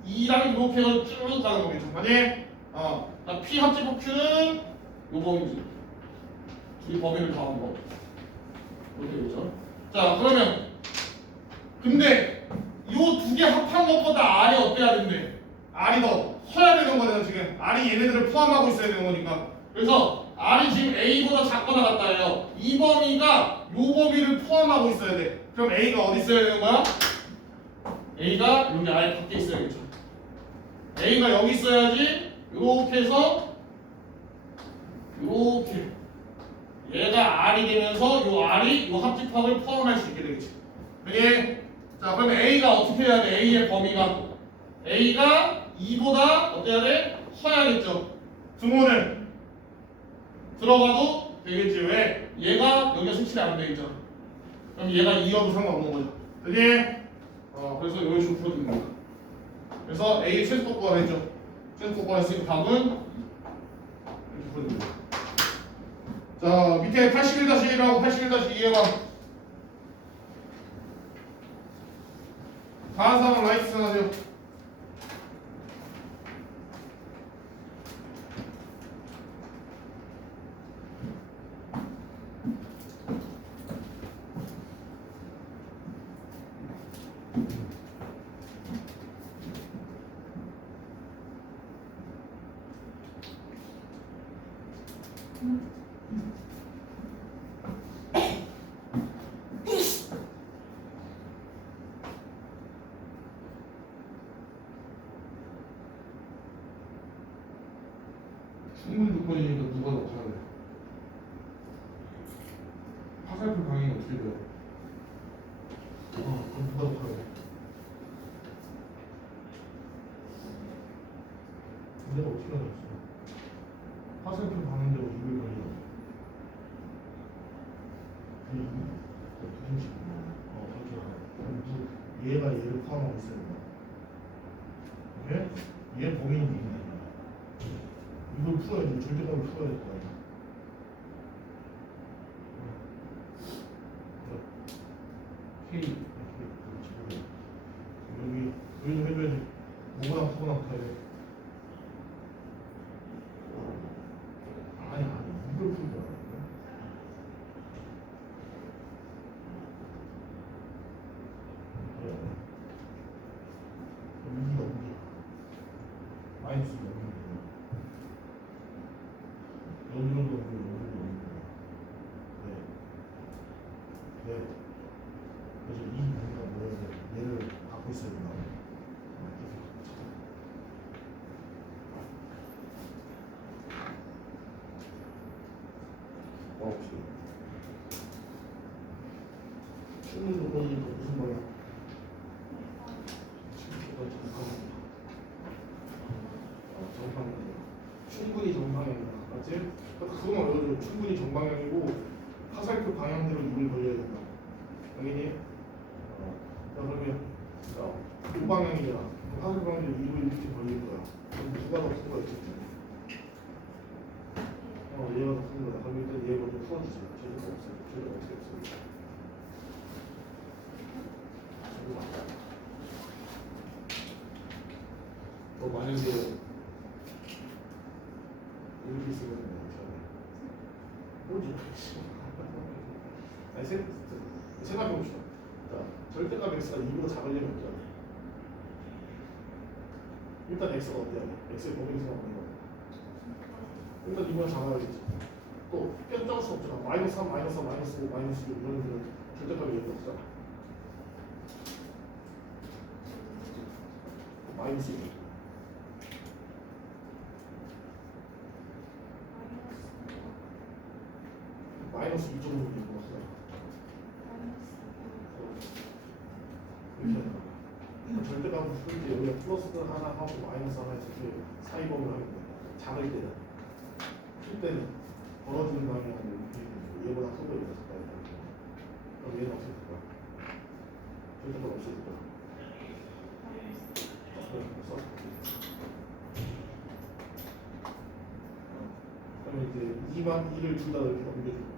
2랑 이렇게 해서 쭉 가는 거겠죠. 아니? p 합집합 q는 요 범위지. 둘이 범위를 더한 거. 이렇게 되죠. 자, 그러면 근데 요 두 개 합한 것보다 R이 어때야 된대? R이 더 커야 되는 거잖아, 지금. R이 얘네들을 포함하고 있어야 되는 거니까. 그래서 R이 지금 A보다 작거나 같다예요. 이 범위가 요 범위를 포함하고 있어야 돼. 그럼 A가 어디 있어야 되는 거야? A가 여기 아예 밖에 있어야겠죠. A가 여기 있어야지. 요렇게 해서 요렇게 얘가 R이 되면서 요 R이 요 합집합을 포함할 수 있게 되겠지. 그게 자, 그러면 A가 어떻게 해야 돼? A의 범위가 A가 2보다 어때야 돼? 커야겠죠. 등호는 들어가도 되겠지. 왜? 얘가 여기가 색칠이 안 돼 있잖아. 그럼 얘가 2여도 상관없는 거죠. 그게 그래서 이런 식으로 풀어주는 거야. 그래서 A 최소 구하했죠. 최소 구했으니까 답은 이렇게 풀어주는 거야. 자, 밑에 81-1하고 81-2해봐. 다음 사람은 라이트 생각하세요. 충분 조건이니까 누가 더 커야 돼? 화살표 방향이 어떻게 돼요? 그럼 누가 더 커야 돼? 내가 어떻게 알았어? 화살표 방향대로 입을 벌려. 무슨 식이야? 그렇게 알아. 얘가 얘를 포함하고 있어야 된다. 오케이? 얘 범위는 있네. 이걸 풀어야지. 절대값을 풀어야 될 거 아니야. K 여기 좀 해줘야지. 뭐가 크거나 붙어야 돼. 아니 이걸 풀 거야. 여기가 어디야? 마이너스 여기. 여기로 여기로 네. 그래서 이 범위가 뭐야 돼? 얘를 갖고 있어야 된다. 충분 조건이니까 무슨 말이야? 정방향. 충분히 정방향이다. 맞지? 그거만 외워줘. 충분히 정방향이고 화살표 방향대로 입을 벌려야 된다. 당연히. 자, 그러면 이 방향이잖아. 화살표 방향대로 입을 이렇게 벌릴 거야. 그럼 누가 더 큰 거야? 얘가 더 큰 거야. 그럼 일단 얘가 좀 풀어주지. 제대로 없어요. 제대로 어떻게 없어요? 생각해봅시다. 자, 절대값 x가 2보다 작으려면 어떻게 하냐? 일단 x가 어때야 돼? x의 범위 생각하는 거야. 일단 2보다 작아야겠지. 또 껴줄 수 없잖아. 마이너스 3, 마이너스 4, 마이너스 5, 마이너스 6 이런 데는 절대값이 얘가 없잖아. 마이너스 2. 마이너스 2 정도 되는 거 같아. 이렇게 하는 거야. 절대값을 풀 때 여기가 플러스 하나 하고 마이너스 하나 해서 그 사이 범위를 하는 거야. 작을 때는. 클 때는 벌어지는 방향으로 얘보다 크고 얘보다 작아야 돼. 그럼 얘는 없어질 거야. 절대값 없어질 거야. 그러면 이제 2만 2를 둘 다 이렇게 옮겨줄 거야.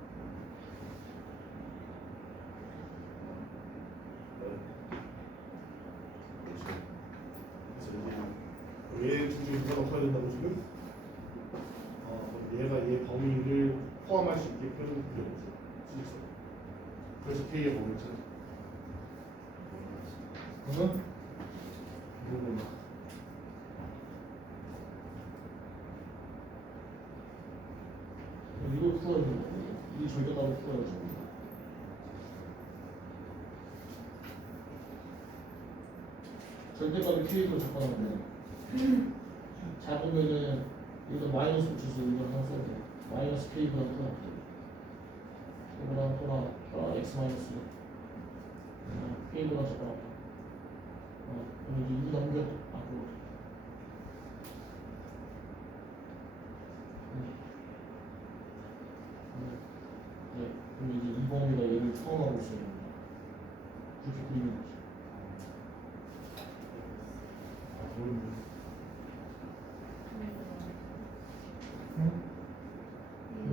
얘 둘 중에 누가 높아야 된다고 지금? 얘가 얘 범위를 포함할 수 있게 표현을 그려보세요. 수직선. 그래서 K의 범위를 찾아. 그러면 이거구나. 이걸 풀어야 되는 거고, 이 절대값을 풀어야 되는 거고. 절대값이 K로 접근하면 작으면은 여기다 마이너스 붙여서 이걸 하나 써야 돼. 마이너스 K보다 크다. 이거랑 또나 X 마이너스 K보다 작다. 그럼 이제 2 넘겨 앞으로. 네. 그럼 이제 이 범위가 얘를 포함하고 있어요. 그렇게 그리는 거죠. 응? 뭐,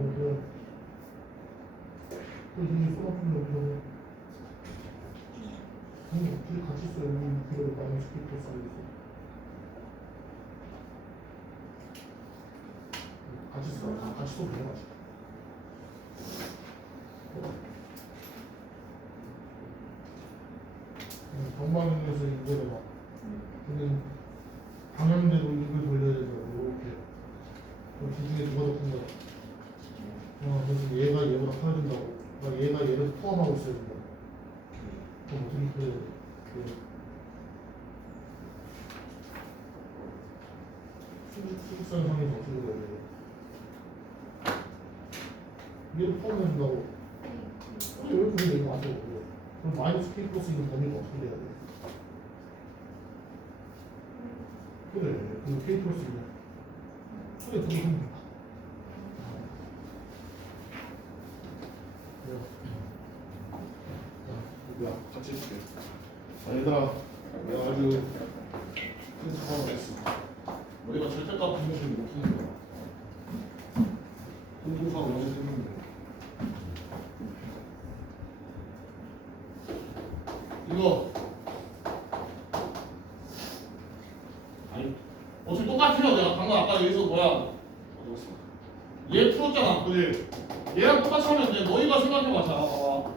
이게 소나프는 어디서? 둘이 같이 써요. 여기 뒤로 마이너스 K 플러스 알고 있어. 같이 써. 같이 써도 돼요. 전방에서 이거를 막 근데 방향대로 이걸 돌려야 되죠. 이렇게. 그럼 둘 중에 누가 더 큰 거야? 그래서 얘가 얘보다 커야 된다고. 그러니까 얘가 얘를 포함하고 있어야 된다. 그럼 어떻게 그래야 돼? 수직선상에서 어떻게 그려야 돼? 얘를 포함해야 된다고. 근데 왜 그래? 이거 안 돼. 그럼 마이너스 K 플러스 있는 범위가 어떻게 돼야 돼? 그래, 그 K 플러스 있는. 그래, 그게 힘들다. 야, 같이 해줄게. 얘들아, 내가 아주 큰 사과를 했어. 우리가 절대값 분명히 못하는 거야. 공부가 원래 했는데. 이거 아니 어차피 똑같아요. 내가 방금 아까 여기서 뭐야 얘 풀었잖아. 그지? 얘랑 똑같이 하면 돼. 너희가 생각해봐. 자 봐봐.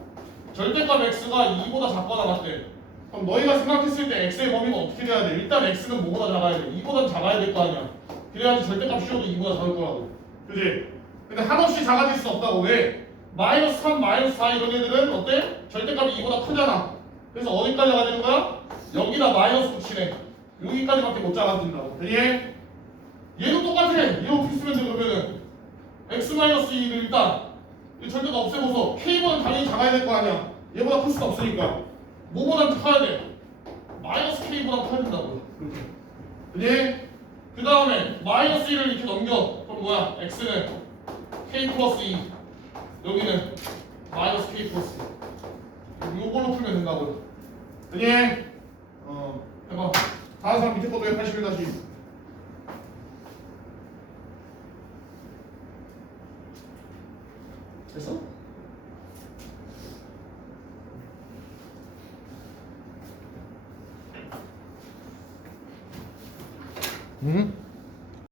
절대값 x가 2보다 작거나 같대. 그럼 너희가 생각했을 때 x의 범위가 어떻게 돼야 돼? 일단 x는 뭐보다 작아야 돼? 2보다 작아야 될 거 아니야. 그래야지 절대값 씌워도 2보다 작을 거라고. 그지? 근데 한없이 작아질 수 없다고. 왜? 마이너스 3, 마이너스 4 이런 애들은 어때? 절대값이 2보다 크잖아. 그래서 어디까지 가야 되는 거야? 여기다 마이너스 붙이네. 여기까지밖에 못 작아진다고. 얘? 얘도 똑같아. 얘로 풀 쓰면 돼. 그러면은 x-2를 일단 이 절대값 없애고서 k보다는 당연히 작아야 될 거 아니야. 얘보다 클 수가 없으니까 뭐보다는 커야 돼. 마이너스 k보다 커야 된다고. 그지? 그 다음에 마이너스 1을 이렇게 넘겨. 그럼 뭐야? x는 k 플러스 2 여기는 마이너스 k 플러스 2 이걸로 풀면 된다고요. 그지? 해봐. 다른 사람 밑에 것도 해. 81-2 됐어? 응?